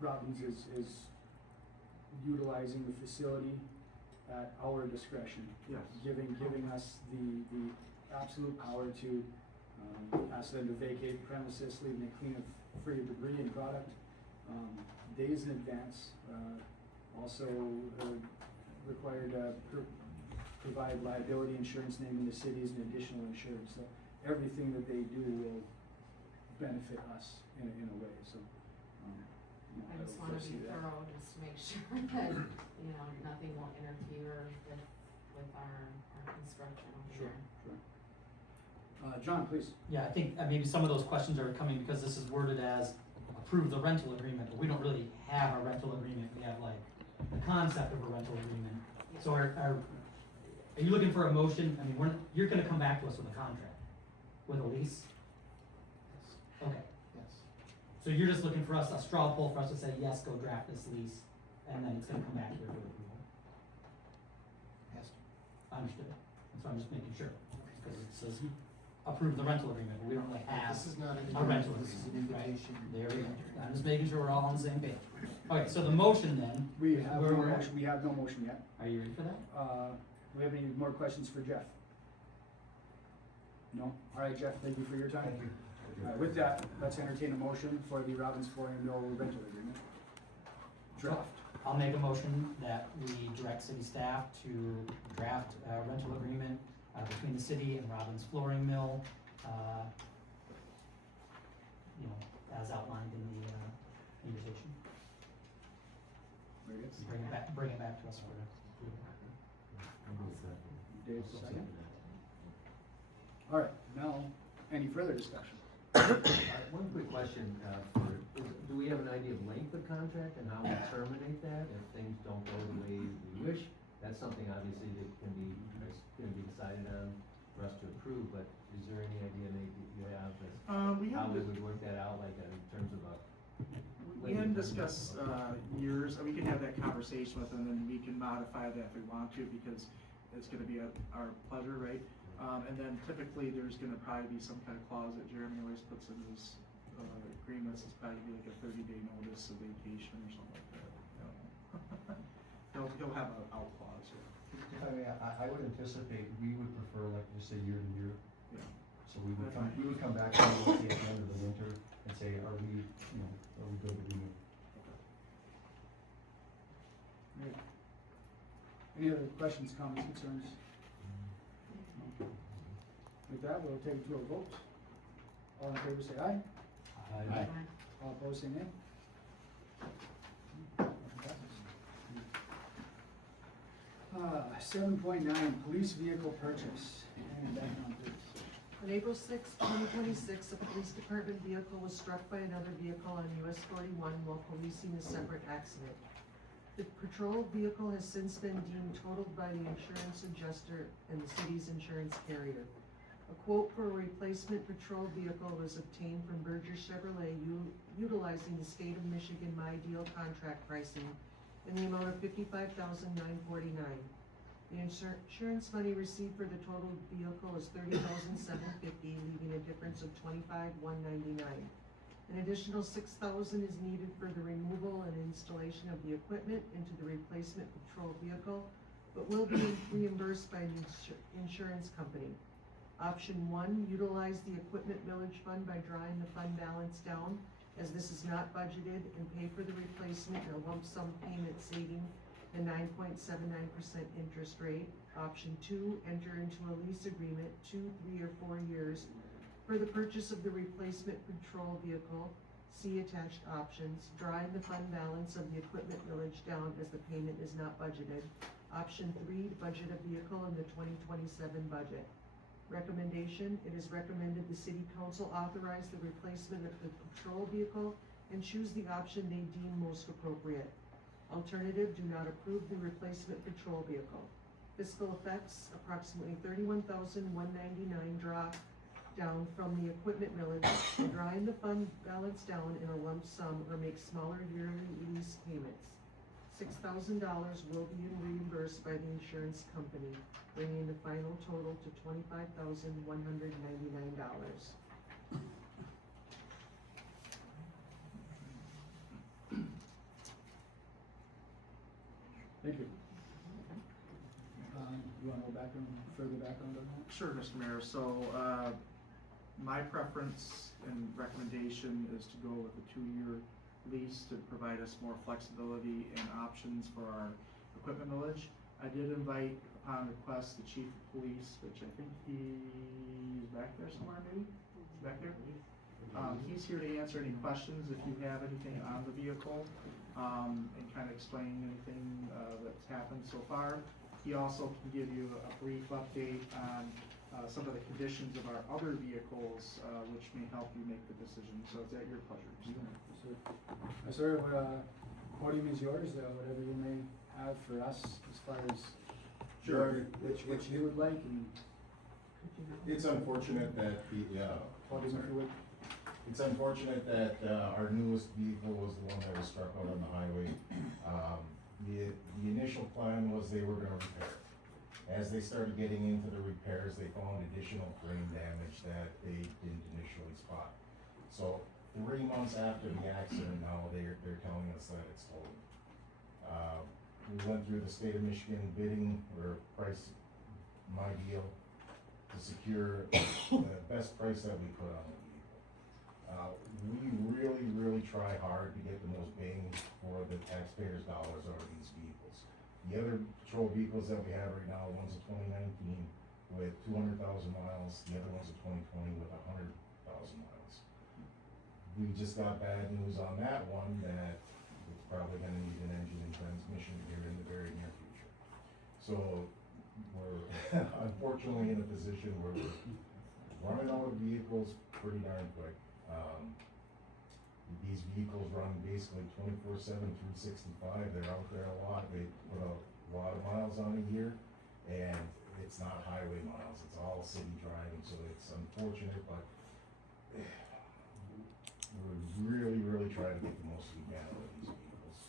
Robbins is utilizing the facility at our discretion. Yes. Giving us the absolute power to, ask them to vacate the premises, leaving it clean of, free of debris and product, days in advance. Also, required to provide liability insurance, naming the city as an additional insured, so everything that they do will benefit us in a way, so, you know, I just don't wanna foresee be that. thorough, just to make sure that, you know, nothing will interfere with our construction over Sure, there. sure. John, please. Yeah, I think maybe some of those questions are coming because this is worded as approve the rental agreement, but we don't really have a rental agreement, we have like the concept of a rental agreement. So are you looking for a motion? I mean, you're gonna come back to us with a contract, with a lease? Okay, Yes. so you're just looking for us, a straw poll for us to say, yes, go draft this lease, and then it's gonna come back here for approval. Has to. Understood, that's why I'm just making sure, because it says approve the rental agreement, but we don't really have This is not an a rental agreement, this is an agreement, right? invitation. There we go, I'm just making sure we're all on the same page. Okay, so the motion then, We have Where no we're at? motion, we have no motion yet. are you ready for that? Do we have any more questions for Jeff? No? All right, Jeff, thank you for your time. Thank you. All right, with that, let's entertain a motion for the Robbins Flooring Mill rental agreement. Draft. I'll make a motion that we direct city staff to draft a rental agreement, between the city and Robbins Flooring Mill, you know, as outlined in the, invitation. Very good. Bring it back to us for approval. Dave, second. All right, now, any further discussion? One quick question, do we have an idea of length of contract and how we terminate that if things don't go the way we wish? That's something obviously that can be decided on for us to approve, but is there any idea maybe that you have as We how have, we would work that out, like in terms of a? we hadn't discussed, years, we can have that conversation with them, and we can modify that if we want to, because it's gonna be at our pleasure, right? And then typically, there's gonna probably be some kind of clause that Jeremy always puts in his, agreements, it's probably gonna be like a 30-day notice of vacation or something like that, I don't know. He'll have an out clause, yeah. I mean, I would anticipate, we would prefer like just a year to year. Yeah. So we would come back to you, let's say at the end of the winter and say, are we good to renew? Great. Any other questions, comments, concerns? No? With that, we'll take it to a vote. All in favor say aye. Aye. All opposed say nay. Motion passes. 7.9, police vehicle purchase. And back on please. On April 6, 2026, a police department vehicle was struck by another vehicle on US 41 while policing a separate accident. The patrol vehicle has since been deemed totaled by the insurance adjuster and the city's insurance carrier. A quote for a replacement patrol vehicle was obtained from Berger Chevrolet utilizing the state of Michigan My Deal contract pricing in the amount of $55,949. The insurance money received for the total vehicle is $30,750, leaving a difference of $25,199. An additional $6,000 is needed for the removal and installation of the equipment into the replacement patrol vehicle, but will be reimbursed by the insurance company. Option 1, utilize the equipment millage fund by drawing the fund balance down, as this is not budgeted, and pay for the replacement in a lump sum payment saving the 9.79% interest rate. Option 2, enter into a lease agreement 2, 3, or 4 years for the purchase of the replacement patrol vehicle. See attached options, drawing the fund balance of the equipment millage down as the payment is not budgeted. Option 3, budget a vehicle in the 2027 budget. Recommendation, it is recommended the city council authorize the replacement of the patrol vehicle and choose the option they deem most appropriate. Alternative, do not approve the replacement patrol vehicle. Fiscal effects, approximately $31,199 drop down from the equipment millage, drawing the fund balance down in a lump sum or make smaller yearly lease payments. $6,000 will be reimbursed by the insurance company, bringing the final total to $25,199. Thank you. You wanna go further background on that? Sure, Mr. Mayor, so, my preference and recommendation is to go with a 2-year lease to provide us more flexibility and options for our equipment millage. I did invite, upon request, the chief of police, which I think he's back there somewhere, maybe? He's back there? He's here to answer any questions if you have anything on the vehicle, and kind of explain anything, that's happened so far. He also can give you a brief update on, some of the conditions of our other vehicles, which may help you make the decision, so it's at your pleasure. Sir, podium is yours, whatever you may have for us as far as Sure. which you would like, and It's unfortunate that podium if you would. it's unfortunate that our newest vehicle was the one that was struck out on the highway. The initial plan was they were gonna repair it. As they started getting into the repairs, they found additional frame damage that they didn't initially spot. So 3 months after the accident now, they're telling us that it's totaled. We went through the state of Michigan bidding or price, my deal, to secure the best price that we could on the vehicle. We really try hard to get the most bang for the taxpayers' dollars out of these vehicles. The other patrol vehicles that we have right now, one's a 2019 with 200,000 miles, the other one's a 2020 with 100,000 miles. We just got bad news on that one that it's probably gonna need an engine and transmission here in the very near future. So we're unfortunately in a position where we're running out of vehicles pretty darn quick. These vehicles run basically 24/7, 365. They're out there a lot. They put a lot of miles on a year, and it's not highway miles. It's all city driving, so it's unfortunate, but we're really trying to get the most we can out of these vehicles.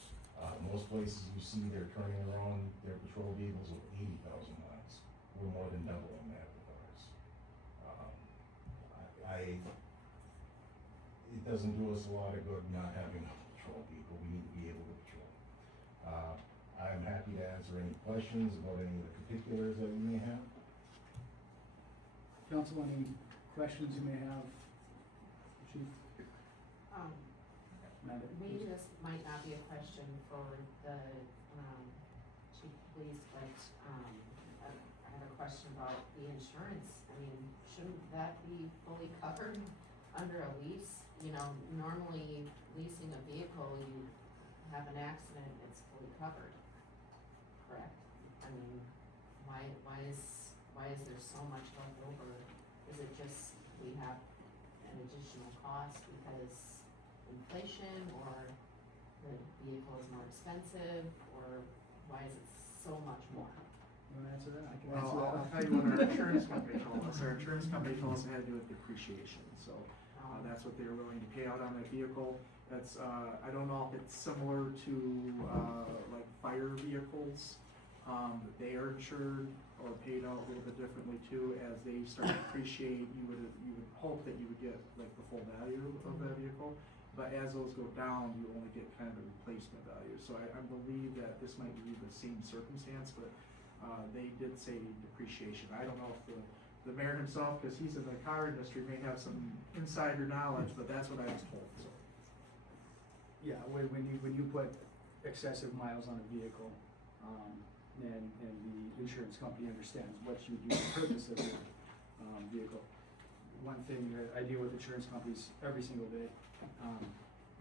Most places you see they're turning around their patrol vehicles with 80,000 miles. We're more than doubling that with ours. It doesn't do us a lot of good not having a patrol vehicle. We need to be able to patrol. I'm happy to answer any questions about any of the particulars that you may have. Council, any questions you may have? Chief? Amanda, Maybe please. this might not be a question for the, chief of police, but, I have a question about the insurance. I mean, shouldn't that be fully covered under a lease? You know, normally leasing a vehicle, you have an accident, it's fully covered, correct? I mean, why is there so much left over? Is it just we have an additional cost because inflation, or the vehicle is more expensive, or why is it so much more? You wanna answer that? I can Well, answer that. I'll tell you what our insurance company told us. Our insurance company told us it had to do with depreciation, so, that's what they were willing to pay out on that vehicle. That's, I don't know if it's similar to, like fire vehicles, that they are insured or paid out a little bit differently too. As they start to depreciate, you would hope that you would get like the full value of that vehicle. But as those go down, you only get kind of a replacement value. So I believe that this might be the same circumstance, but, they did say depreciation. I don't know if the mayor himself, because he's in the car industry, may have some insider knowledge, but that's what I was told, so. Yeah, when you put excessive miles on a vehicle, and the insurance company understands what you do, the purpose of your, vehicle. One thing that I deal with insurance companies every single day,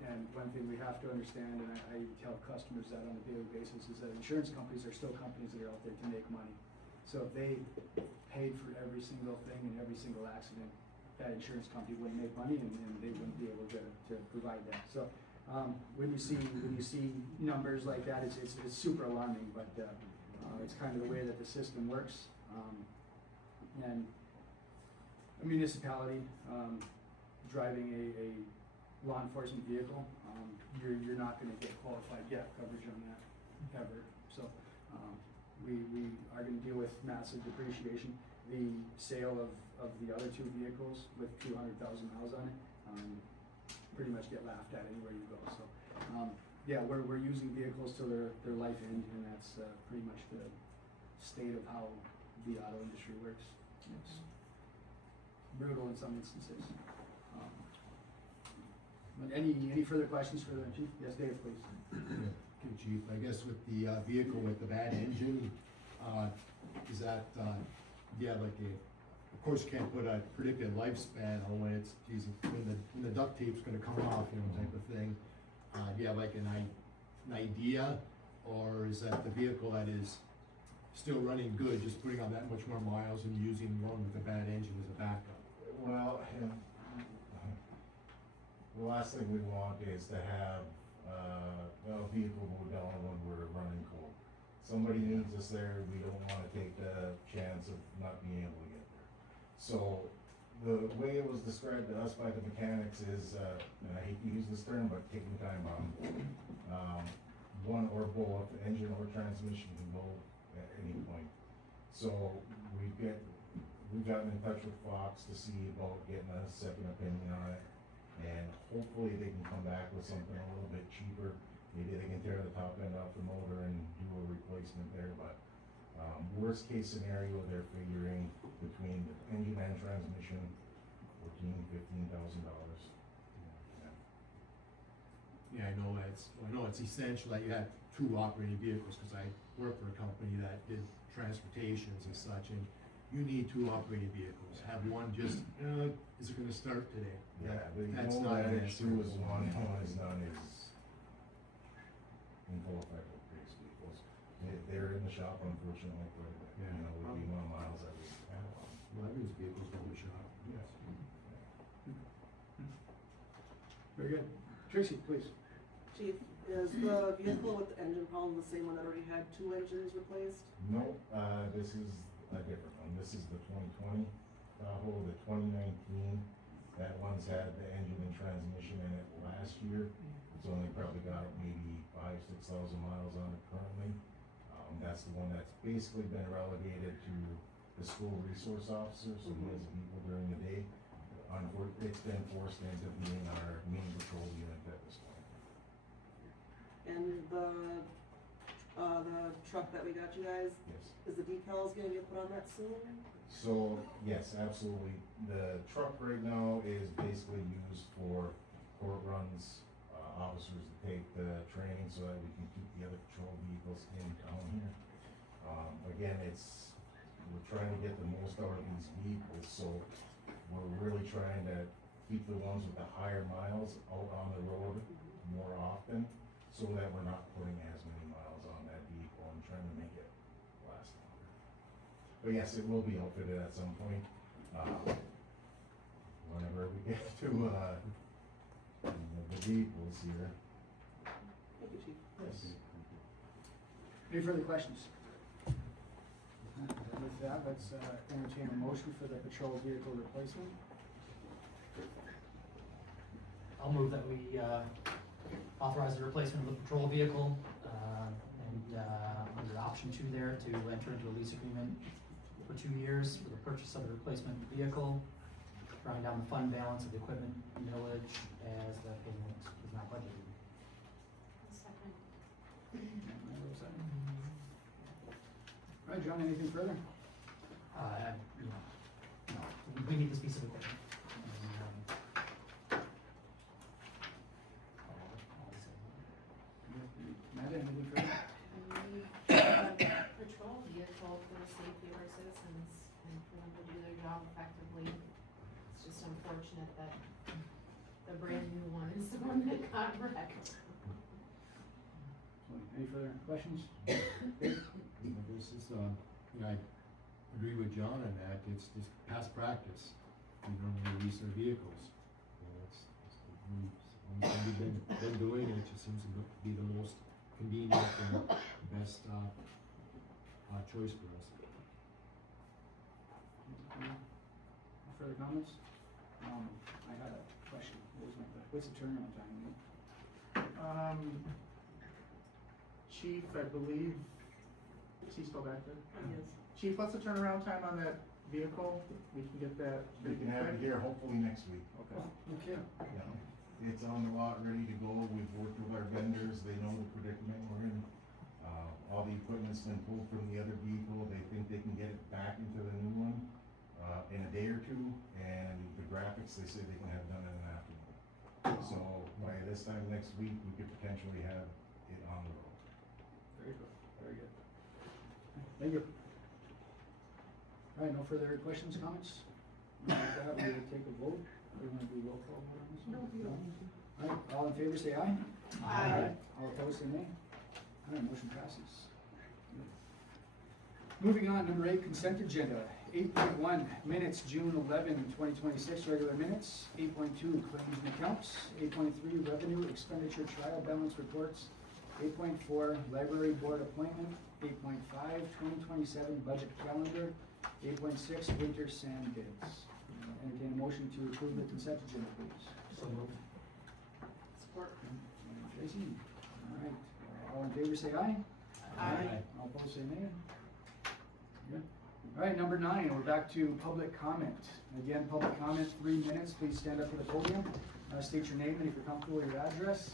and one thing we have to understand, and I tell customers that on a daily basis, is that insurance companies are still companies that are out there to make money. So if they paid for every single thing and every single accident, that insurance company wouldn't make money, and they wouldn't be able to provide that. So, When you see numbers like that, it's super alarming, but, it's kind of the way that the system works. And a municipality, driving a law enforcement vehicle, you're not gonna get qualified gap coverage on that, ever. So, we are gonna deal with massive depreciation. The sale of the other two vehicles with 200,000 miles on it, pretty much get laughed at anywhere you go, so. Yeah, we're using vehicles till their life end, and that's, pretty much the state of how the auto industry works. It's brutal in some instances. But any further questions for the chief? Yes, Dave, please. Okay, Chief, I guess with the vehicle with the bad engine, is that, like of course you can't put a predicted lifespan on when it's, when the duct tape's gonna come off, type of thing. Do you have like an idea, or is that the vehicle that is still running good, just putting on that much more miles and using one with a bad engine as a backup? Well, the last thing we want is to have, a vehicle go down when we're running cold. Somebody needs us there, we don't wanna take the chance of not being able to get there. So, the way it was described to us by the mechanics is, and I hate to use this term, but ticking time bomb. One or both, engine or transmission can go at any point. So, we've gotten in touch with Fox to see about getting a second opinion on it. And hopefully they can come back with something a little bit cheaper. Maybe they can tear the top end off the motor and do a replacement there, but, worst case scenario, they're figuring between the engine and transmission, $15,000. Yeah, I know it's essential that you have two operating vehicles, cause I work for a company that did transportations and such, and you need two operating vehicles. Have one just, is it gonna start today? Yeah, That's the not an adage answer. too is one is done is in full effect with previous vehicles. They're in the shop unfortunately, but, we run miles every hour. Well, everybody's vehicles go to the shop. Yes. Very good. Tracy, please. Chief, is the vehicle with the engine problem the same one that already had two engines replaced? No, this is a different one. This is the 2020 Tahoe, the 2019. That one's had the engine and transmission in it last year. It's only probably got maybe 5,000-6,000 miles on it currently. That's the one that's basically been relegated to the school resource officer, so he has people during the day. Unfortunately, it's been forced into being our main patrol unit at this point. And the truck that we got you guys, Yes. is the decals gonna get put on that soon? So, yes, absolutely. The truck right now is basically used for court runs, officers to take the training so that we can keep the other patrol vehicles in town here. Again, we're trying to get the most out of these vehicles, so we're really trying to keep the ones with the higher miles out on the road more often, so that we're not putting as many miles on that vehicle and trying to make it last longer. But yes, it will be outfitted at some point, whenever we get to, the vehicles here. Thank you, Chief. Yes. Any further questions? With that, let's entertain a motion for the patrol vehicle replacement. I'll move that we authorize the replacement of the patrol vehicle, and under option 2 there, to enter into a lease agreement for 2 years for the purchase of the replacement vehicle, drawing down the fund balance of the equipment millage as the payment is not budgeted. Second. All right, John, anything further? No, we need this piece of equipment. Matt, anything further? We need a patrol vehicle for the safety of our citizens and for them to do their job effectively. It's just unfortunate that the brand new one is the one that got wrecked. Any further questions? This is, I agree with John on that. It's just past practice. We normally lease our vehicles. So that's the we've been doing, and it just seems to be the most convenient and best, choice for us. Further comments? I had a question. What's the turnaround time? Chief, I believe, is he still back there? Yes. Chief, what's the turnaround time on that vehicle? We can get that. We can have it here hopefully next week. Okay. Okay. Yeah, it's on the lot, ready to go. We've worked with our vendors. They know the predicament we're in. All the equipment's been pulled from the other vehicle. They think they can get it back into the new one, in a day or two. And the graphics, they say they can have done in an afternoon. So by this time next week, we could potentially have it on the road. Very good, very good. Thank you. All right, no further questions, comments? With that, we will take a vote. We want to do roll call vote on this one? No, you don't. All right, all in favor say aye. Aye. All opposed say nay. All right, motion passes. Moving on, number 8, consent agenda. 8.1, minutes, June 11, 2026, regular minutes. 8.2, claims and accounts. 8.3, revenue expenditure trial balance reports. 8.4, library board appointment. 8.5, 2027 budget calendar. 8.6, winter sand bids. Entertain a motion to approve the consent agenda, please. So moved. Support. Tracy, all right, all in favor say aye. Aye. All opposed say nay. Good. All right, number 9, we're back to public comment. Again, public comment, 3 minutes, please stand up to the podium, state your name and if you're comfortable, your address.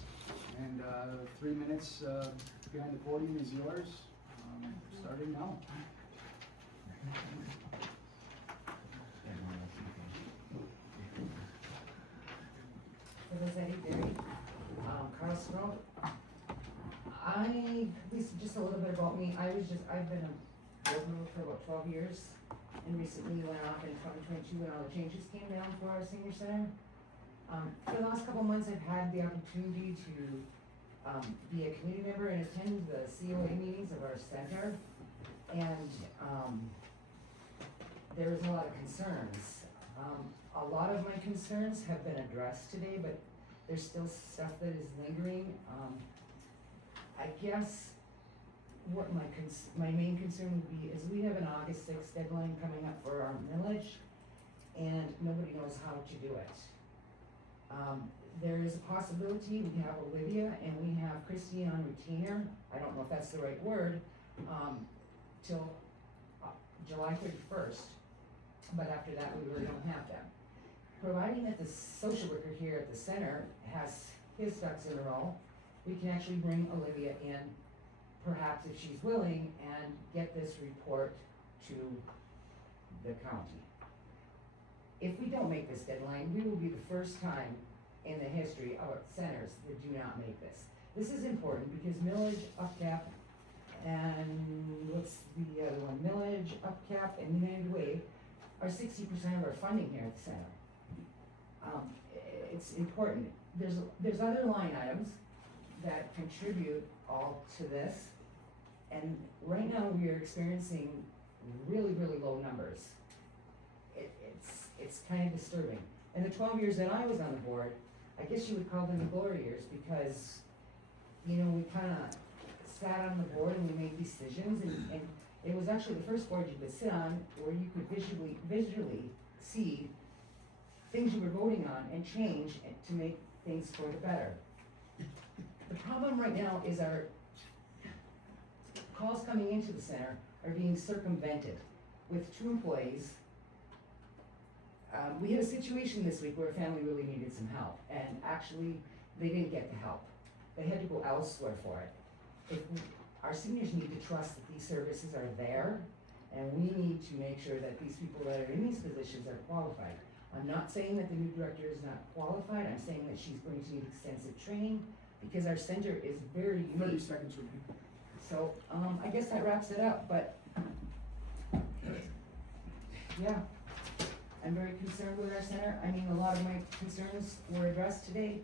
And 3 minutes behind the podium is yours, starting now. Rossetti Berry, Carl Stroh. Just a little bit about me, I've been a board member for about 12 years, and recently went off in 2022 when all the changes came down for our senior center. For the last couple of months, I've had the opportunity to be a committee member and attend the COA meetings of our center, and there was a lot of concerns. A lot of my concerns have been addressed today, but there's still stuff that is lingering. I guess what my main concern would be is we have an August 6th deadline coming up for our millage, and nobody knows how to do it. There is a possibility we have Olivia and we have Christy on retainer, I don't know if that's the right word, till July 31st, but after that we really don't have them. Providing that the social worker here at the center has his ducks in a row, we can actually bring Olivia in, perhaps if she's willing, and get this report to the county. If we don't make this deadline, we will be the first time in the history of our centers that do not make this. This is important because millage, upcap, and what's the other one? Millage, upcap, and United Way are 60% of our funding here at the center. It's important. There's other line items that contribute all to this, and right now we are experiencing really, really low numbers. It's kind of disturbing. In the 12 years that I was on the board, I guess you would call them the glory years because, you know, we kind of sat on the board and we made decisions, and it was actually the first board you could sit on where you could visually see things you were voting on and change to make things for the better. The problem right now is our calls coming into the center are being circumvented with 2 employees. We had a situation this week where a family really needed some help, and actually they didn't get the help. They had to go elsewhere for it. Our seniors need to trust that these services are there, and we need to make sure that these people that are in these positions are qualified. I'm not saying that the new director is not qualified, I'm saying that she's going to need extensive training, because our center is very unique. 30 seconds would be. So, I guess that wraps it up, but, yeah, I'm very concerned with our center. I mean, a lot of my concerns were addressed today.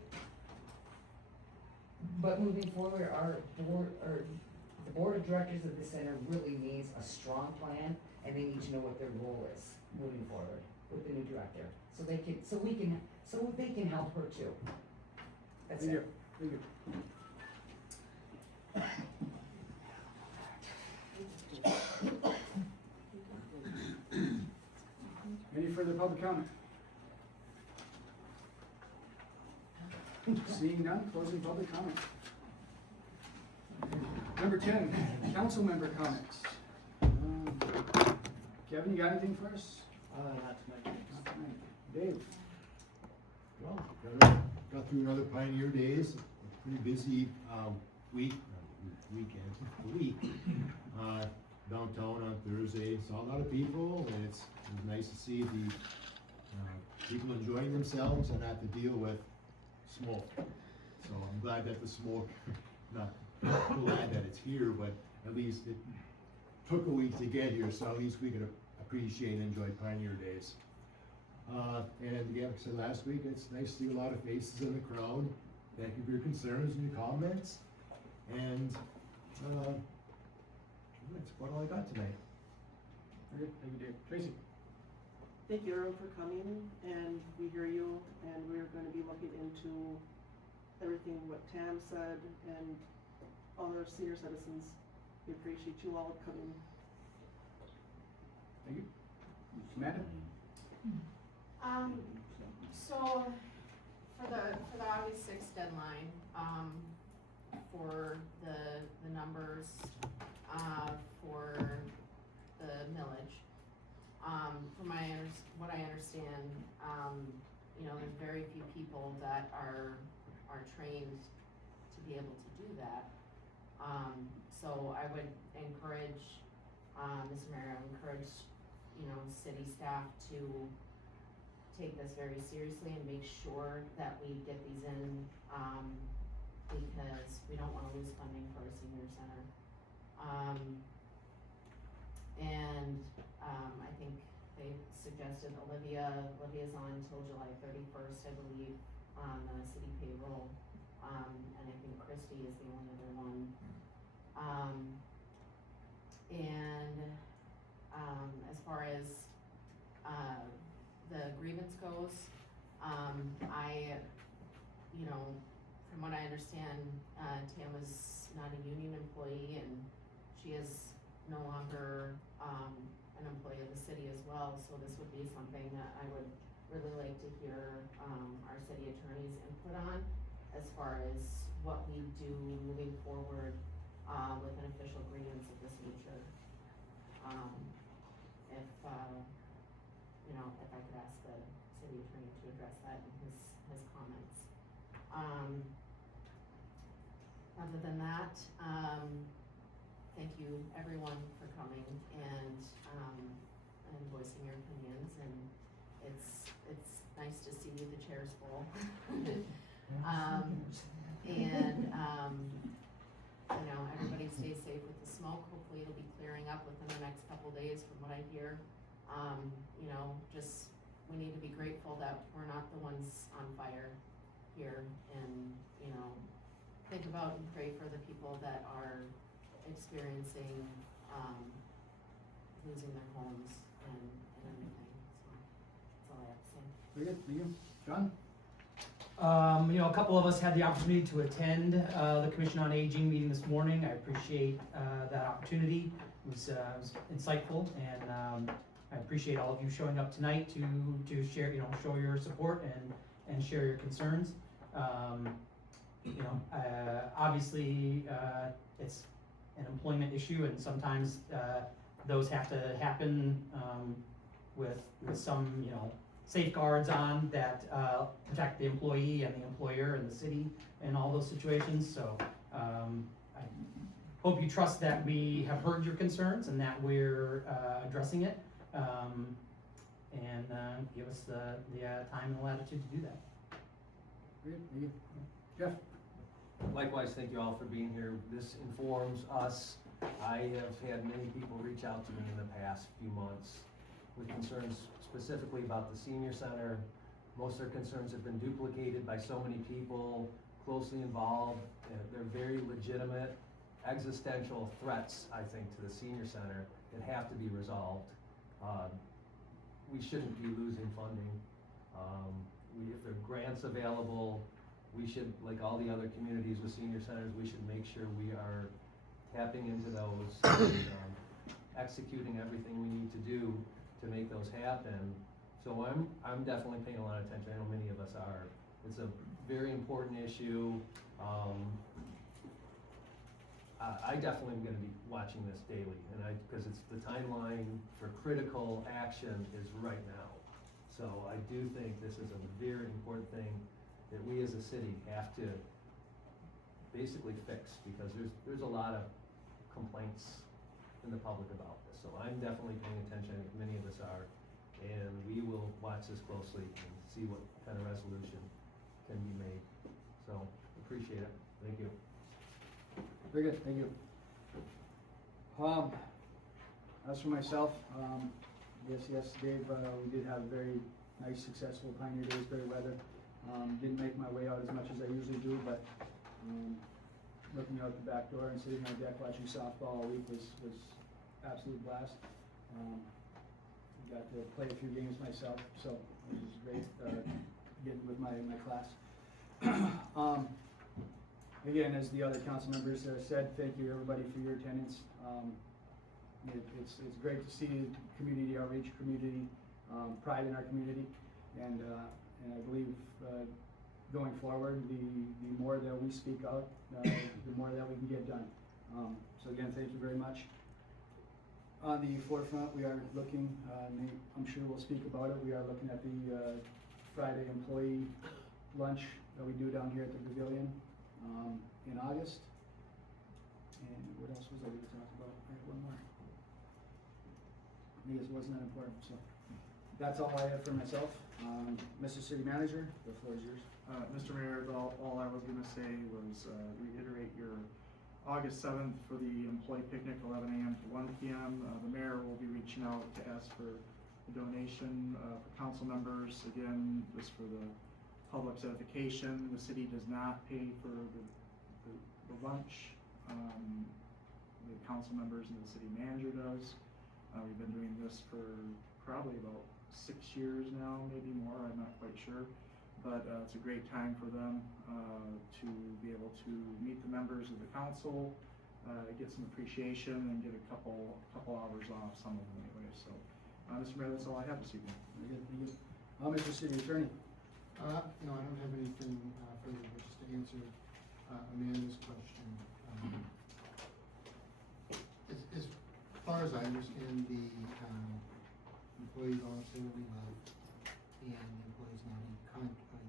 But moving forward, the board of directors of the center really needs a strong plan, and they need to know what their role is moving forward with the new director. So they can help her too. That's Thank it. you. Thank you. Any further public comment? Seeing none, closing public comment. Number 10, council member comments. Kevin, you got anything for us? Not tonight. Not tonight. Dave? Well, got through another Pioneer Days, a pretty busy, week, downtown on Thursday, saw a lot of people, and it was nice to see the, people enjoying themselves and not to deal with smoke. So I'm glad that the smoke, not glad that it's here, but at least it took a week to get here, so at least we could appreciate and enjoy Pioneer Days. And again, like I said last week, it's nice to see a lot of faces in the crowd. Thank you for your concerns and your comments. And, that's about all I got tonight. Very good. Thank you, Dave. Tracy? Thank you everyone for coming, and we hear you, and we're gonna be looking into everything what Tam said and all our senior citizens. We appreciate you all coming. Thank you. Amanda? So for the August sixth deadline, for the numbers, for the millage, from what I understand, you know, there's very few people that are trained to be able to do that. So I would encourage, Mr. Mayor, I would encourage, you know, city staff to take this very seriously and make sure that we get these in, because we don't wanna lose funding for our senior center. I think they suggested Olivia's on until July 31st, I believe, on the city payroll. And I think Christie is the only other one. As far as, the grievance goes, you know, from what I understand, Tam is not a union employee and she is no longer, an employee of the city as well, so this would be something that I would really like to hear, our city attorney's input on, as far as what we do moving forward, with an official grievance of this nature. You know, if I could ask the city attorney to address that in his comments. Other than that, thank you everyone for coming and voicing your opinions, and it's nice to see the chairs full. You know, everybody stay safe with the smoke. Hopefully it'll be clearing up within the next couple days from what I hear. You know, just, we need to be grateful that we're not the ones on fire here, and, you know, think about and pray for the people that are experiencing, losing their homes and everything, so that's all I have to say. Very good. Thank you. John? You know, a couple of us had the opportunity to attend the Commission on Aging meeting this morning. I appreciate that opportunity. It was insightful, and I appreciate all of you showing up tonight to share, you know, show your support and share your concerns. You know, obviously it's an employment issue, and sometimes those have to happen with some, you know, safeguards on that protect the employee and the employer and the city and all those situations. So I hope you trust that we have heard your concerns and that we're addressing it, and give us the time and the latitude to do that. Very good. Thank you. Jeff? Likewise, thank you all for being here. This informs us. I have had many people reach out to me in the past few months with concerns specifically about the senior center. Most of their concerns have been duplicated by so many people closely involved. They're very legitimate existential threats, I think, to the senior center that have to be resolved. We shouldn't be losing funding. If there are grants available, we should, like all the other communities with senior centers, we should make sure we are tapping into those, and, executing everything we need to do to make those happen. So I'm definitely paying a lot of attention, I know many of us are. It's a very important issue. I definitely am gonna be watching this daily, and because it's the timeline for critical action is right now. So I do think this is a very important thing that we as a city have to basically fix, because there's a lot of complaints in the public about this. So I'm definitely paying attention, I think many of us are, and we will watch this closely and see what kind of resolution can be made. So, appreciate it, thank you. Very good, thank you. As for myself, yes, Dave, we did have a very nice, successful Pioneer Days, great weather. Didn't make my way out as much as I usually do, but, looking out the back door and sitting on the deck watching softball all week was absolute blast. Got to play a few games myself, so it was great, getting with my class. Again, as the other council members said, thank you everybody for your attendance. It's great to see community outreach, community pride in our community, and I believe going forward, the more that we speak out, the more that we can get done. So again, thank you very much. On the forefront, we are looking, I'm sure we'll speak about it, we are looking at the Friday employee lunch that we do down here at the pavilion in August. And what else was I going to talk about? I had one more. I guess it wasn't that important, so that's all I have for myself. Mr. City Manager, the floor is yours. Mr. Mayor, all I was gonna say was reiterate your August 7th for the employee picnic, 11 a.m. to 1 p.m. The mayor will be reaching out to ask for a donation for council members. Again, just for the public's edification, the city does not pay for the lunch. The council members and the city manager does. We've been doing this for probably about 6 years now, maybe more, I'm not quite sure. But it's a great time for them to be able to meet the members of the council, get some appreciation, and get a couple hours off, some of them anyway. So, Mr. Mayor, that's all I have this evening. Very good, thank you. Mr. City Attorney. No, I don't have anything further, but just to answer Amanda's question. As far as I understand, the employee voluntarily left, and the employees now need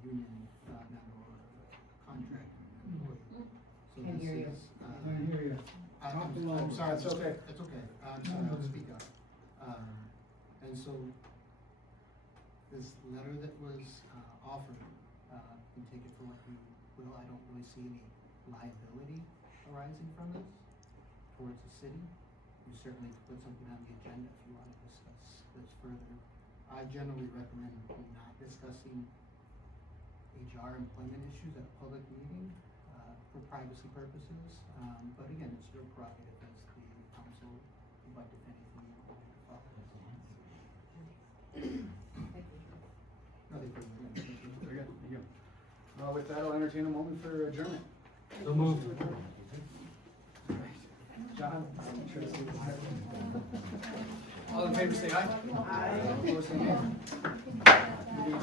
union member or contract employee. So Can't this hear you. is, Can't hear you. I'm sorry. It's okay. It's okay. I'm sorry, I'll speak up. And so this letter that was offered, you can take it for what you will. I don't really see any liability arising from this towards the city. You certainly could put something on the agenda if you want to discuss this further. I generally recommend not discussing HR employment issues at a public meeting for privacy purposes. But again, it's your prerogative as the council, but if anything, you want to follow. Nothing further. Very good, thank you. With that, I'll entertain a moment for adjournment. So moved. John? All in favor, say aye. Aye. Opposed, say nay. Meeting adjourned.